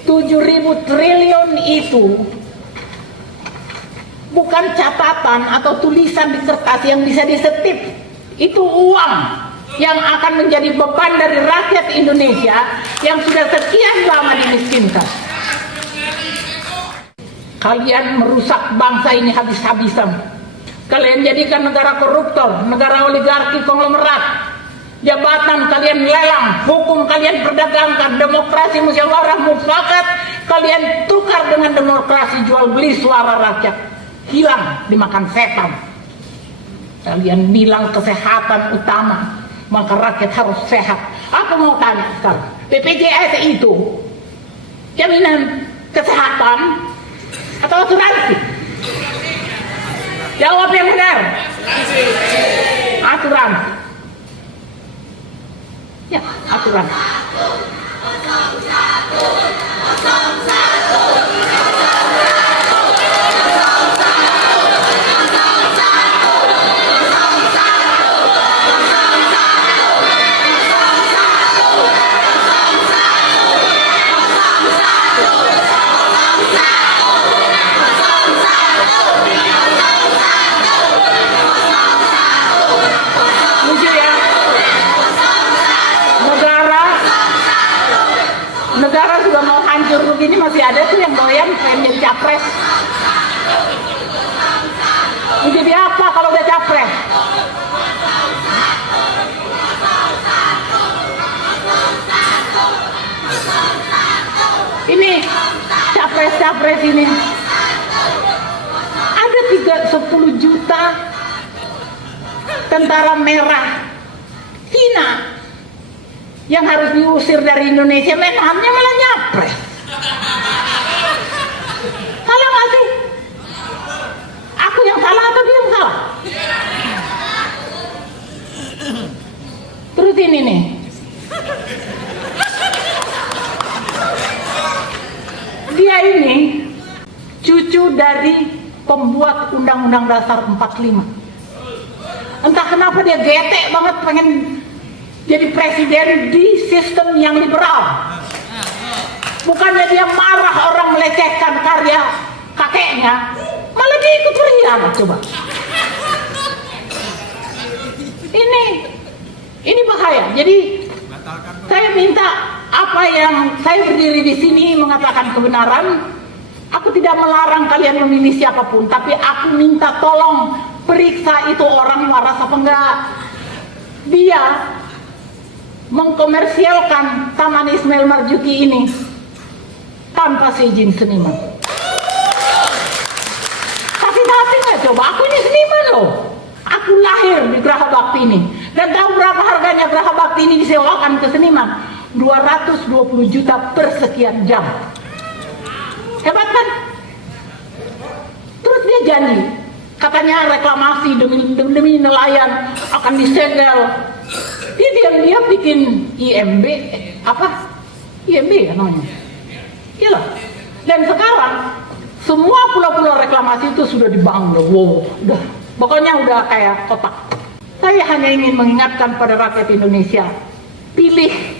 7.000 triliun itu bukan catatan atau tulisan di kertas yang bisa disetip. Itu uang yang akan menjadi beban dari rakyat Indonesia yang sudah sekian lama dimiskinkan. Kalian merusak bangsa ini habis-habisan. Kalian jadikan negara koruptor, negara oligarki konglomerat, jabatan kalian lelang, hukum kalian perdagangkan, demokrasi musyawarah mufakat kalian tukar dengan demokrasi jual beli suara rakyat, hilang dimakan setan. Kalian bilang kesehatan utama, maka rakyat harus sehat. Aku mau tanya sekarang, BPJS itu jaminan kesehatan atau asuransi? Jawab yang benar. Asuransi. Ya, asuransi. Lucu ya. Negara sudah mau hancur begini masih ada tuh yang doyan pengen jadi capres. Mau jadi apa kalau udah capres? Ini capres ini ada 10 juta tentara merah Cina yang harus diusir dari Indonesia, menhannya malah nyapres. Salah nggak sih? Aku yang salah atau dia yang salah? Terus ini nih, dia ini cucu dari pembuat Undang-Undang Dasar 45. Entah kenapa dia getek banget pengen jadi presiden di sistem yang liberal. Bukannya dia marah orang melecehkan karya kakeknya, malah dia ikut meriang. Coba. Ini bahaya. Jadi saya minta, apa yang saya berdiri di sini mengatakan kebenaran. Aku tidak melarang kalian memilih siapapun, tapi aku minta tolong periksa itu orang waras apa enggak. Dia mengkomersialkan Taman Ismail Marzuki ini tanpa seizin seniman. Sakit hati nggak coba? Aku ini seniman loh. Aku lahir di Geraha Bakti ini. Dan tahu berapa harganya Geraha Bakti ini disewakan ke seniman? 220 juta per sekian jam. Hebat kan? Terus dia janji, katanya reklamasi demi nelayan akan disegel. Dia bikin IMB, IMB ya namanya. Gila. Dan sekarang semua pulau-pulau reklamasi itu sudah dibangun. Wow, pokoknya udah kayak kotak. Saya hanya ingin mengingatkan pada rakyat Indonesia, pilih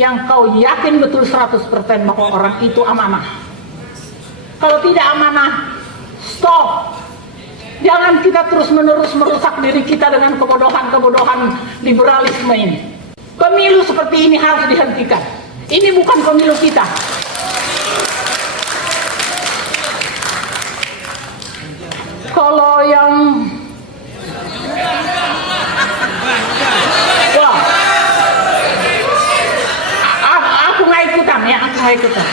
yang kau yakin betul 100% bahwa orang itu amanah. Kalau tidak amanah, stop. Jangan kita terus-menerus merusak diri kita dengan kebodohan-kebodohan liberalisme ini. Pemilu seperti ini harus dihentikan. Ini bukan pemilu kita. Kalau yang wah, aku nggak ikutan ya, aku nggak ikutan.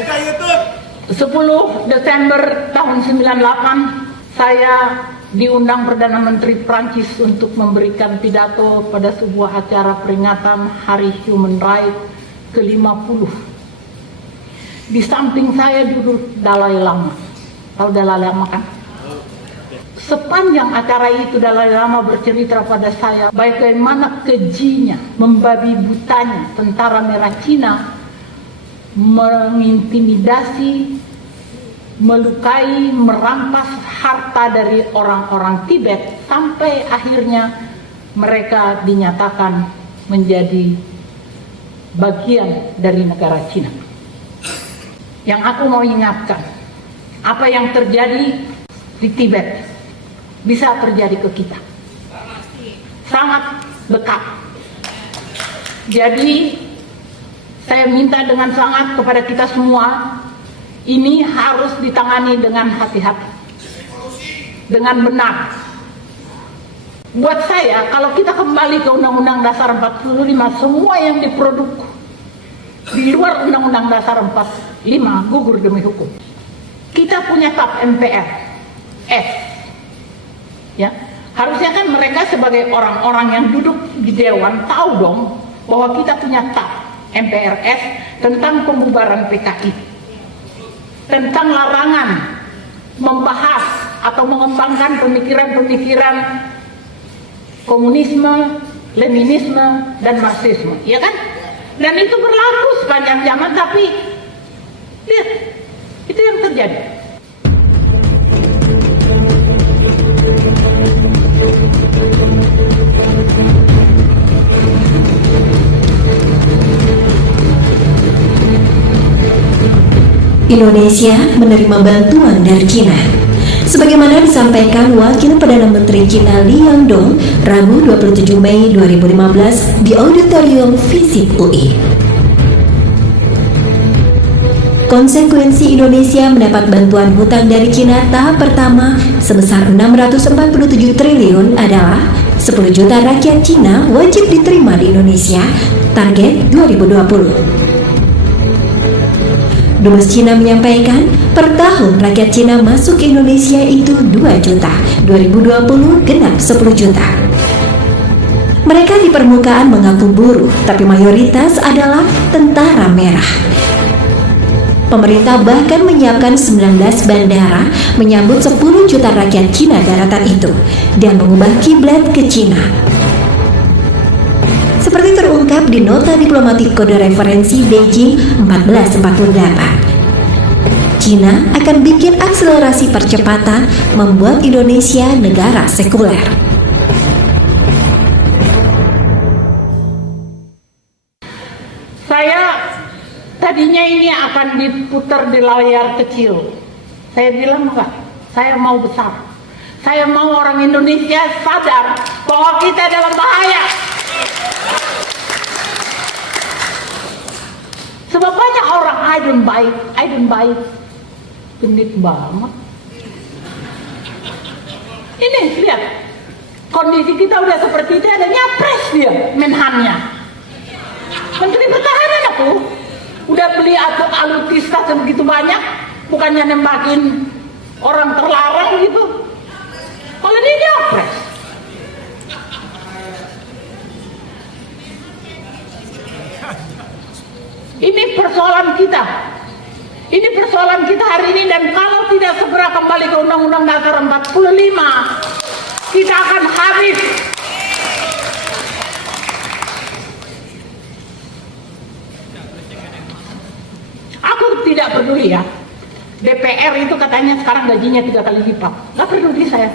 Buka YouTube. 10 Desember tahun 98 saya diundang Perdana Menteri Prancis untuk memberikan pidato pada sebuah acara peringatan Hari Human Rights ke-50. Di samping saya duduk Dalai Lama. Tahu Dalai Lama kan? Sepanjang acara itu Dalai Lama bercerita pada saya bagaimana kejinya, membabi butanya tentara merah Cina mengintimidasi, melukai, merampas harta dari orang-orang Tibet sampai akhirnya mereka dinyatakan menjadi bagian dari negara Cina. Yang aku mau ingatkan, apa yang terjadi di Tibet bisa terjadi ke kita. Sangat dekat. Jadi saya minta dengan sangat kepada kita semua, ini harus ditangani dengan hati-hati, dengan benar. Buat saya, kalau kita kembali ke Undang-Undang Dasar 45, semua yang diproduk di luar Undang-Undang Dasar 45 gugur demi hukum. Kita punya TAP MPR S, ya, harusnya kan mereka sebagai orang-orang yang duduk di Dewan tahu dong bahwa kita punya TAP MPR S tentang pembubaran PKI, tentang larangan membahas atau mengembangkan pemikiran-pemikiran komunisme, Leninisme, dan Marxisme, ya kan? Dan itu berlaku sepanjang zaman, tapi lihat, itu yang terjadi. Indonesia menerima bantuan dari Cina. Sebagaimana disampaikan Wakil Perdana Menteri Cina Li Yangdong Rabu 27 Mei 2015 di Auditorium FISIP UI. Konsekuensi Indonesia mendapat bantuan hutang dari Cina tahap pertama sebesar 647 triliun adalah 10 juta rakyat Cina wajib diterima di Indonesia, target 2020. Dubes Cina menyampaikan, per tahun rakyat Cina masuk ke Indonesia itu 2 juta, 2020 genap 10 juta. Mereka di permukaan mengaku buruh, tapi mayoritas adalah tentara merah. Pemerintah bahkan menyiapkan 19 bandara menyambut 10 juta rakyat Cina daratan itu dan mengubah kiblat ke Cina. Seperti terungkap di nota diplomatik kode referensi Beijing 1448. Cina akan bikin akselerasi percepatan membuat Indonesia negara sekuler. Saya tadinya ini akan diputar di layar kecil. Saya bilang enggak, saya mau besar. Saya mau orang Indonesia sadar bahwa kita dalam bahaya. Sebab banyak orang I don't buy, genit banget. Ini lihat, kondisi kita udah seperti itu, ada nyapres dia, menhannya. Menteri Pertahanan aku udah beli alutsista sebegitu banyak, bukannya nembakin orang terlarang gitu. Kalau dia nyapres. Ini persoalan kita. Ini persoalan kita hari ini, dan kalau tidak segera kembali ke Undang-Undang Dasar 45, kita akan habis. Aku tidak peduli ya. DPR itu katanya sekarang gajinya 3 kali lipat. Gak peduli saya.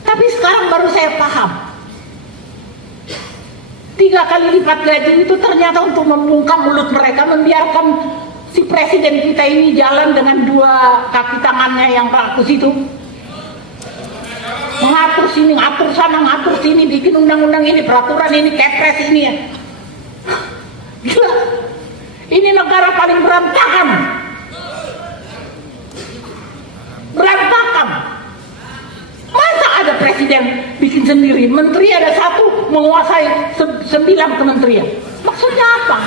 Tapi sekarang baru saya paham. 3 kali lipat gaji itu ternyata untuk membungkam mulut mereka, membiarkan si presiden kita ini jalan dengan 2 kaki tangannya yang rakus itu, mengatur sini, ngatur sana, ngatur sini, bikin undang-undang ini, peraturan ini, kepres ini ya. Gila. Ini negara paling berantakan. Berantakan. Masa ada presiden bikin sendiri, menteri ada 1 menguasai 9 kementerian? Maksudnya apa?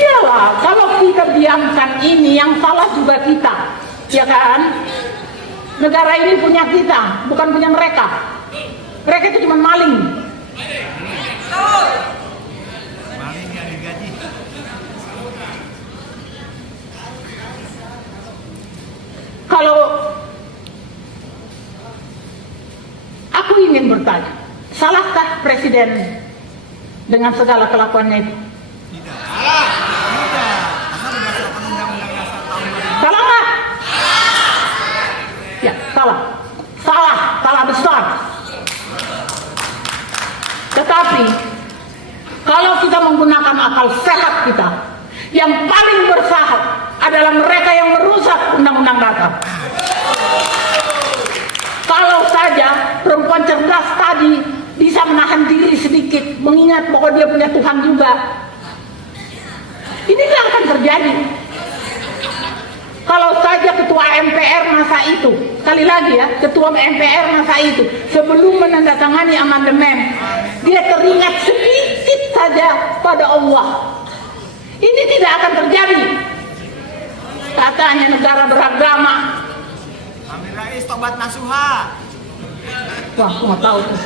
Iyalah, kalau kita diamkan ini, yang salah juga kita, ya kan? Negara ini punya kita, bukan punya mereka. Mereka itu cuma maling. Kalau aku ingin bertanya, salahkah presiden dengan segala kelakuannya itu? Salah nggak? Ya, salah. Salah besar. Tetapi kalau kita menggunakan akal sehat kita, yang paling bersalah adalah mereka yang merusak undang-undang dasar. Kalau saja perempuan cerdas tadi bisa menahan diri sendiri sedikit mengingat bahwa dia punya Tuhan juga. Ini tidak akan terjadi. Kalau saja ketua MPR masa itu, sekali lagi ya, ketua MPR masa itu sebelum menandatangani amandemen, dia teringat sedikit saja pada Allah, ini tidak akan terjadi. Katanya negara beragama. Amin Rais tobat nasuha. Wah, aku nggak tahu tuh.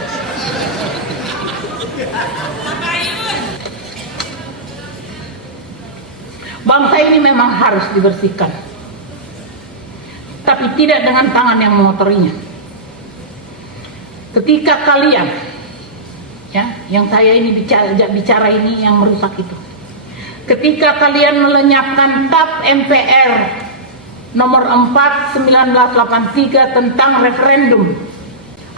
Bangsa ini memang harus dibersihkan, tapi tidak dengan tangan yang mengotorinya. Ketika kalian, ya, yang saya ini bicara ini yang merusak itu. Ketika kalian melenyapkan TAP MPR nomor 4 1983 tentang referendum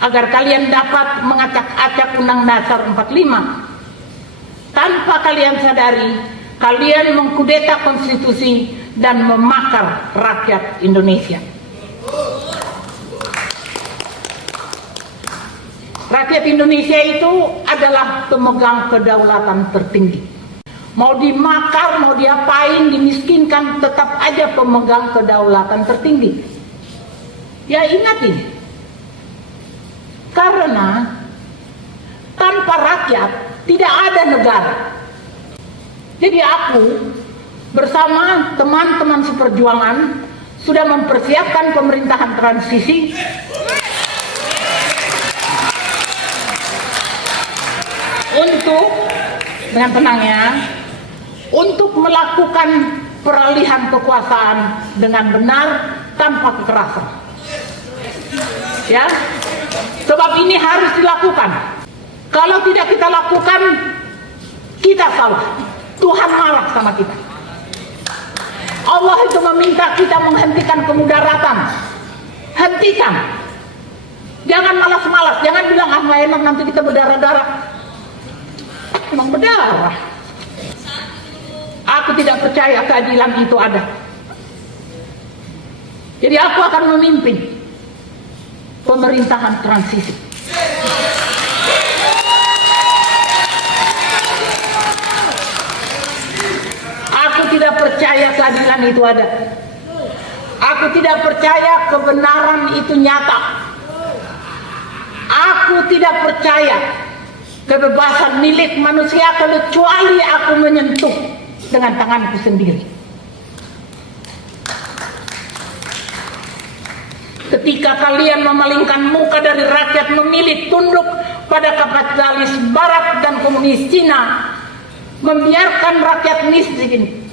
agar kalian dapat mengacak-acak Undang Dasar 45, tanpa kalian sadari, kalian mengkudeta konstitusi dan memakar rakyat Indonesia. Rakyat Indonesia itu adalah pemegang kedaulatan tertinggi. Mau dimakar, mau diapain, dimiskinkan, tetap aja pemegang kedaulatan tertinggi. Ya ingat ini. Karena tanpa rakyat tidak ada negara. Jadi aku bersama teman-teman seperjuangan sudah mempersiapkan pemerintahan transisi untuk, dengan tenangnya, untuk melakukan peralihan kekuasaan dengan benar tanpa kekerasan. Ya, sebab ini harus dilakukan. Kalau tidak kita lakukan, kita salah. Tuhan marah sama kita. Allah itu meminta kita menghentikan kemudaratan. Hentikan. Jangan malas-malas. Jangan bilang ah nggak enak nanti kita berdarah-darah. Memang berdarah. Aku tidak percaya keadilan itu ada. Jadi aku akan memimpin pemerintahan transisi. Aku tidak percaya keadilan itu ada. Aku tidak percaya kebenaran itu nyata. Aku tidak percaya kebebasan milik manusia kecuali aku menyentuh dengan tanganku sendiri. Ketika kalian memalingkan muka dari rakyat, memilih tunduk pada kapitalis barat dan komunis Cina, membiarkan rakyat miskin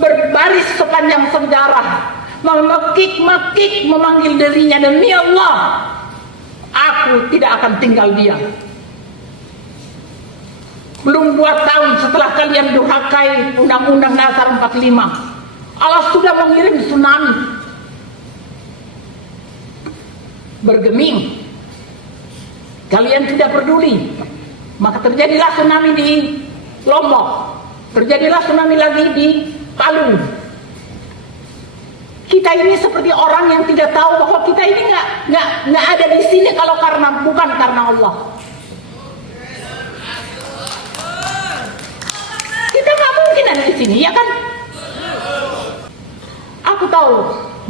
berbaris sepanjang sejarah, memekik-mekik memanggil dirinya demi Allah, aku tidak akan tinggal diam. Belum 2 tahun setelah kalian durhakai Undang-Undang Dasar 45, Allah sudah mengirim tsunami bergeming. Kalian tidak peduli, maka terjadilah tsunami di Lombok, terjadilah tsunami lagi di Palu. Kita ini seperti orang yang tidak tahu bahwa kita ini nggak ada di sini kalau bukan karena Allah. Kita nggak mungkin ada di sini, ya kan? Aku tahu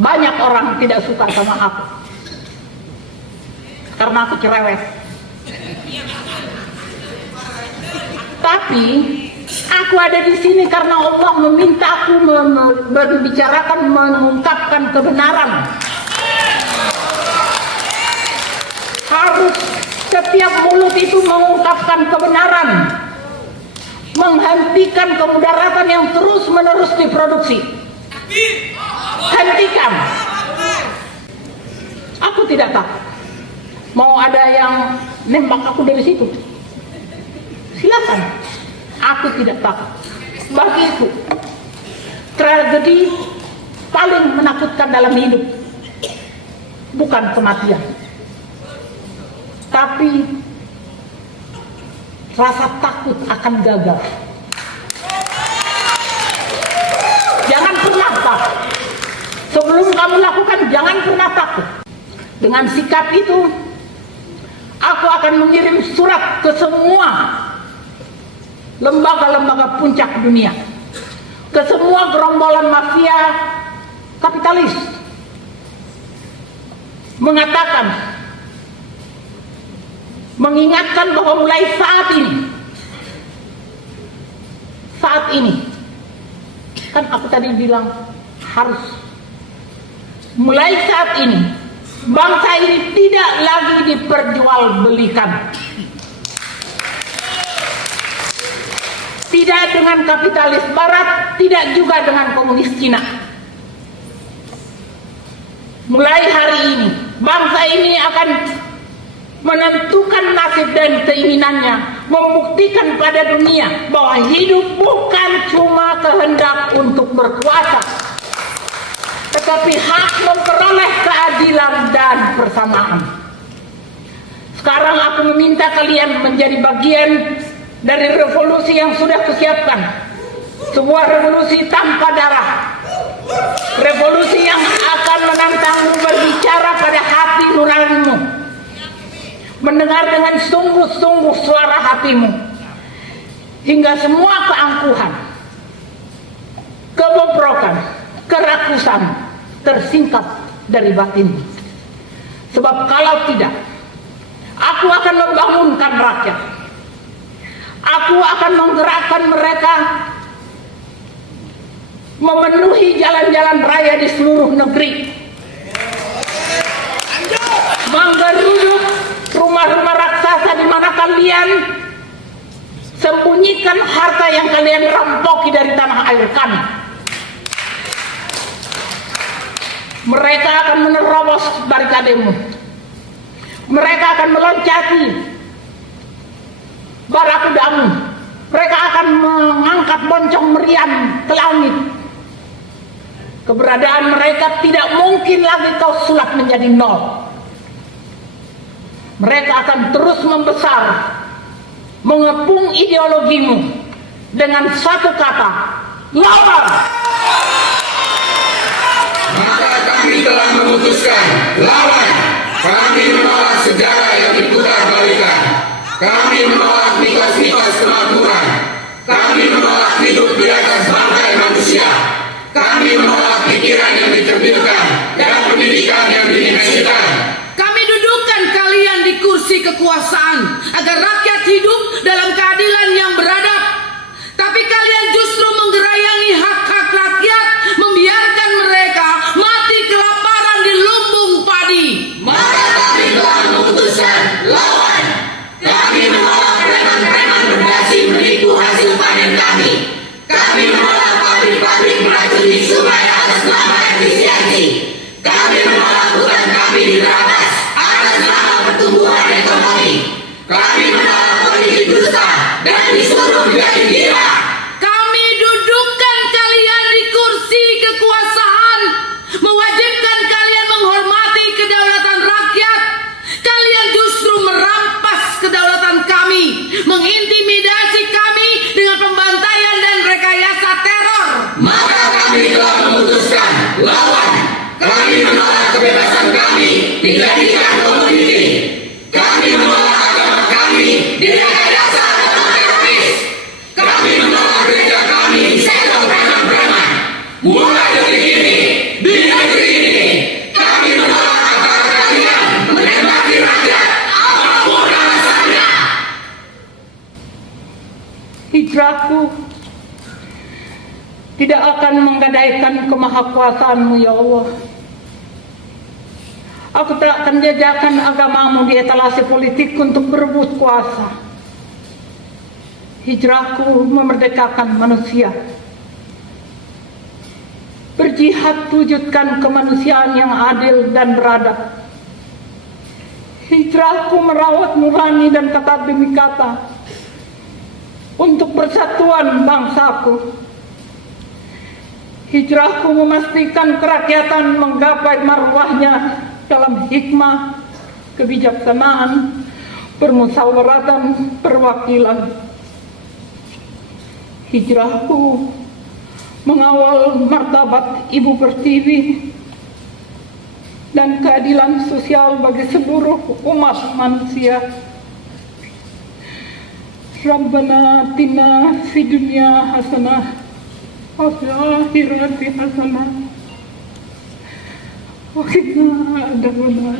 banyak orang tidak suka sama aku karena aku cerewet. Tapi aku ada di sini karena Allah meminta aku membicarakan, mengungkapkan kebenaran. Harus setiap mulut itu mengungkapkan kebenaran, menghentikan kemudaratan yang terus-menerus diproduksi. Hentikan. Aku tidak takut. Mau ada yang nembak aku dari situ, silakan. Aku tidak takut. Bagiku, tragedi paling menakutkan dalam hidup bukan kematian, tapi rasa takut akan gagal. Jangan pernah takut. Sebelum kamu lakukan, jangan pernah takut. Dengan sikap itu, aku akan mengirim surat ke semua lembaga-lembaga puncak dunia, ke semua gerombolan mafia kapitalis, mengingatkan bahwa mulai saat ini, kan aku tadi bilang harus, mulai saat ini bangsa ini tidak lagi diperjualbelikan, tidak dengan kapitalis barat, tidak juga dengan komunis Cina. Mulai hari ini bangsa ini akan menentukan nasib dan keinginannya, membuktikan pada dunia bahwa hidup bukan cuma kehendak untuk berkuasa, tetapi hak memperoleh keadilan dan persamaan. Sekarang aku meminta kalian menjadi bagian dari revolusi yang sudah kusiapkan, sebuah revolusi tanpa darah, revolusi yang akan menantangmu berbicara pada hati nuranimu, mendengar dengan sungguh-sungguh suara hatimu, hingga semua keangkuhan, kebobrokan, kerakusan tersingkap dari batinmu. Sebab kalau tidak, aku akan membangunkan rakyat, aku akan menggerakkan mereka memenuhi jalan-jalan raya di seluruh negeri, menggeruduk rumah-rumah raksasa di mana kalian sembunyikan harta yang kalian rampoki dari tanah air kami. Mereka akan menerobos barikademu, mereka akan meloncati barakudamu, mereka akan mengangkat boncong meriam ke langit. Keberadaan mereka tidak mungkin lagi kau sulap menjadi nol. Mereka akan terus membesar, mengepung ideologimu dengan satu kata, lawan. Maka kami telah memutuskan lawan. Kami menolak sejarah yang diputar balikan. Kami menolak mitos-mitos kemakmuran. Kami menolak hidup di atas bangkai manusia. Kami menolak pikiran yang dicerminkan dan pendidikan yang didimensikan. Kami dudukkan kalian di kursi kekuasaan agar rakyat hidup dalam keadilan yang beradab. Tapi kalian justru menggerayangi hak-hak rakyat, membiarkan mereka mati kelaparan di lumbung padi. Maka kami telah memutuskan lawan. Kami menolak preman-preman berdasi menipu hasil panen kami. Kami menolak pabrik-pabrik meracuni sungai atas nama efisiensi. Kami menolak hutan kami dirampas atas nama pertumbuhan ekonomi. Kami menolak politik dusta dan disuruh menjadi gila. Kami dudukkan kalian di kursi kekuasaan, mewajibkan kalian menghormati kedaulatan rakyat. Kalian justru merampas kedaulatan kami, mengintimidasi kami dengan pembantaian dan rekayasa teror. Maka kami telah memutuskan lawan. Kami menolak kebebasan kami dijadikan komoditi. Kami menolak agama kami direkayasa agama teroris. Kami menolak gereja kami disegel preman-preman. Mulai detik ini, di negeri ini, kami menolak aparat kalian menembaki rakyat apapun alasannya. Hijrahku tidak akan menggadaikan kemahakuasaanmu, ya Allah. Aku tak akan jajakan agamamu di etalase politik untuk berebut kuasa. Hijrahku memerdekakan manusia. Berjihad wujudkan kemanusiaan yang adil dan beradab. Hijrahku merawat nurani dan kata demi kata untuk persatuan bangsaku. Hijrahku memastikan kerakyatan menggapai marwahnya dalam hikmah, kebijaksanaan, permusyawaratan, perwakilan. Hijrahku mengawal martabat Ibu Pertiwi dan keadilan sosial bagi seluruh umat manusia. Rabbana atina fid dunya hasanah wa fil akhirati hasanah wa qina adzabannar.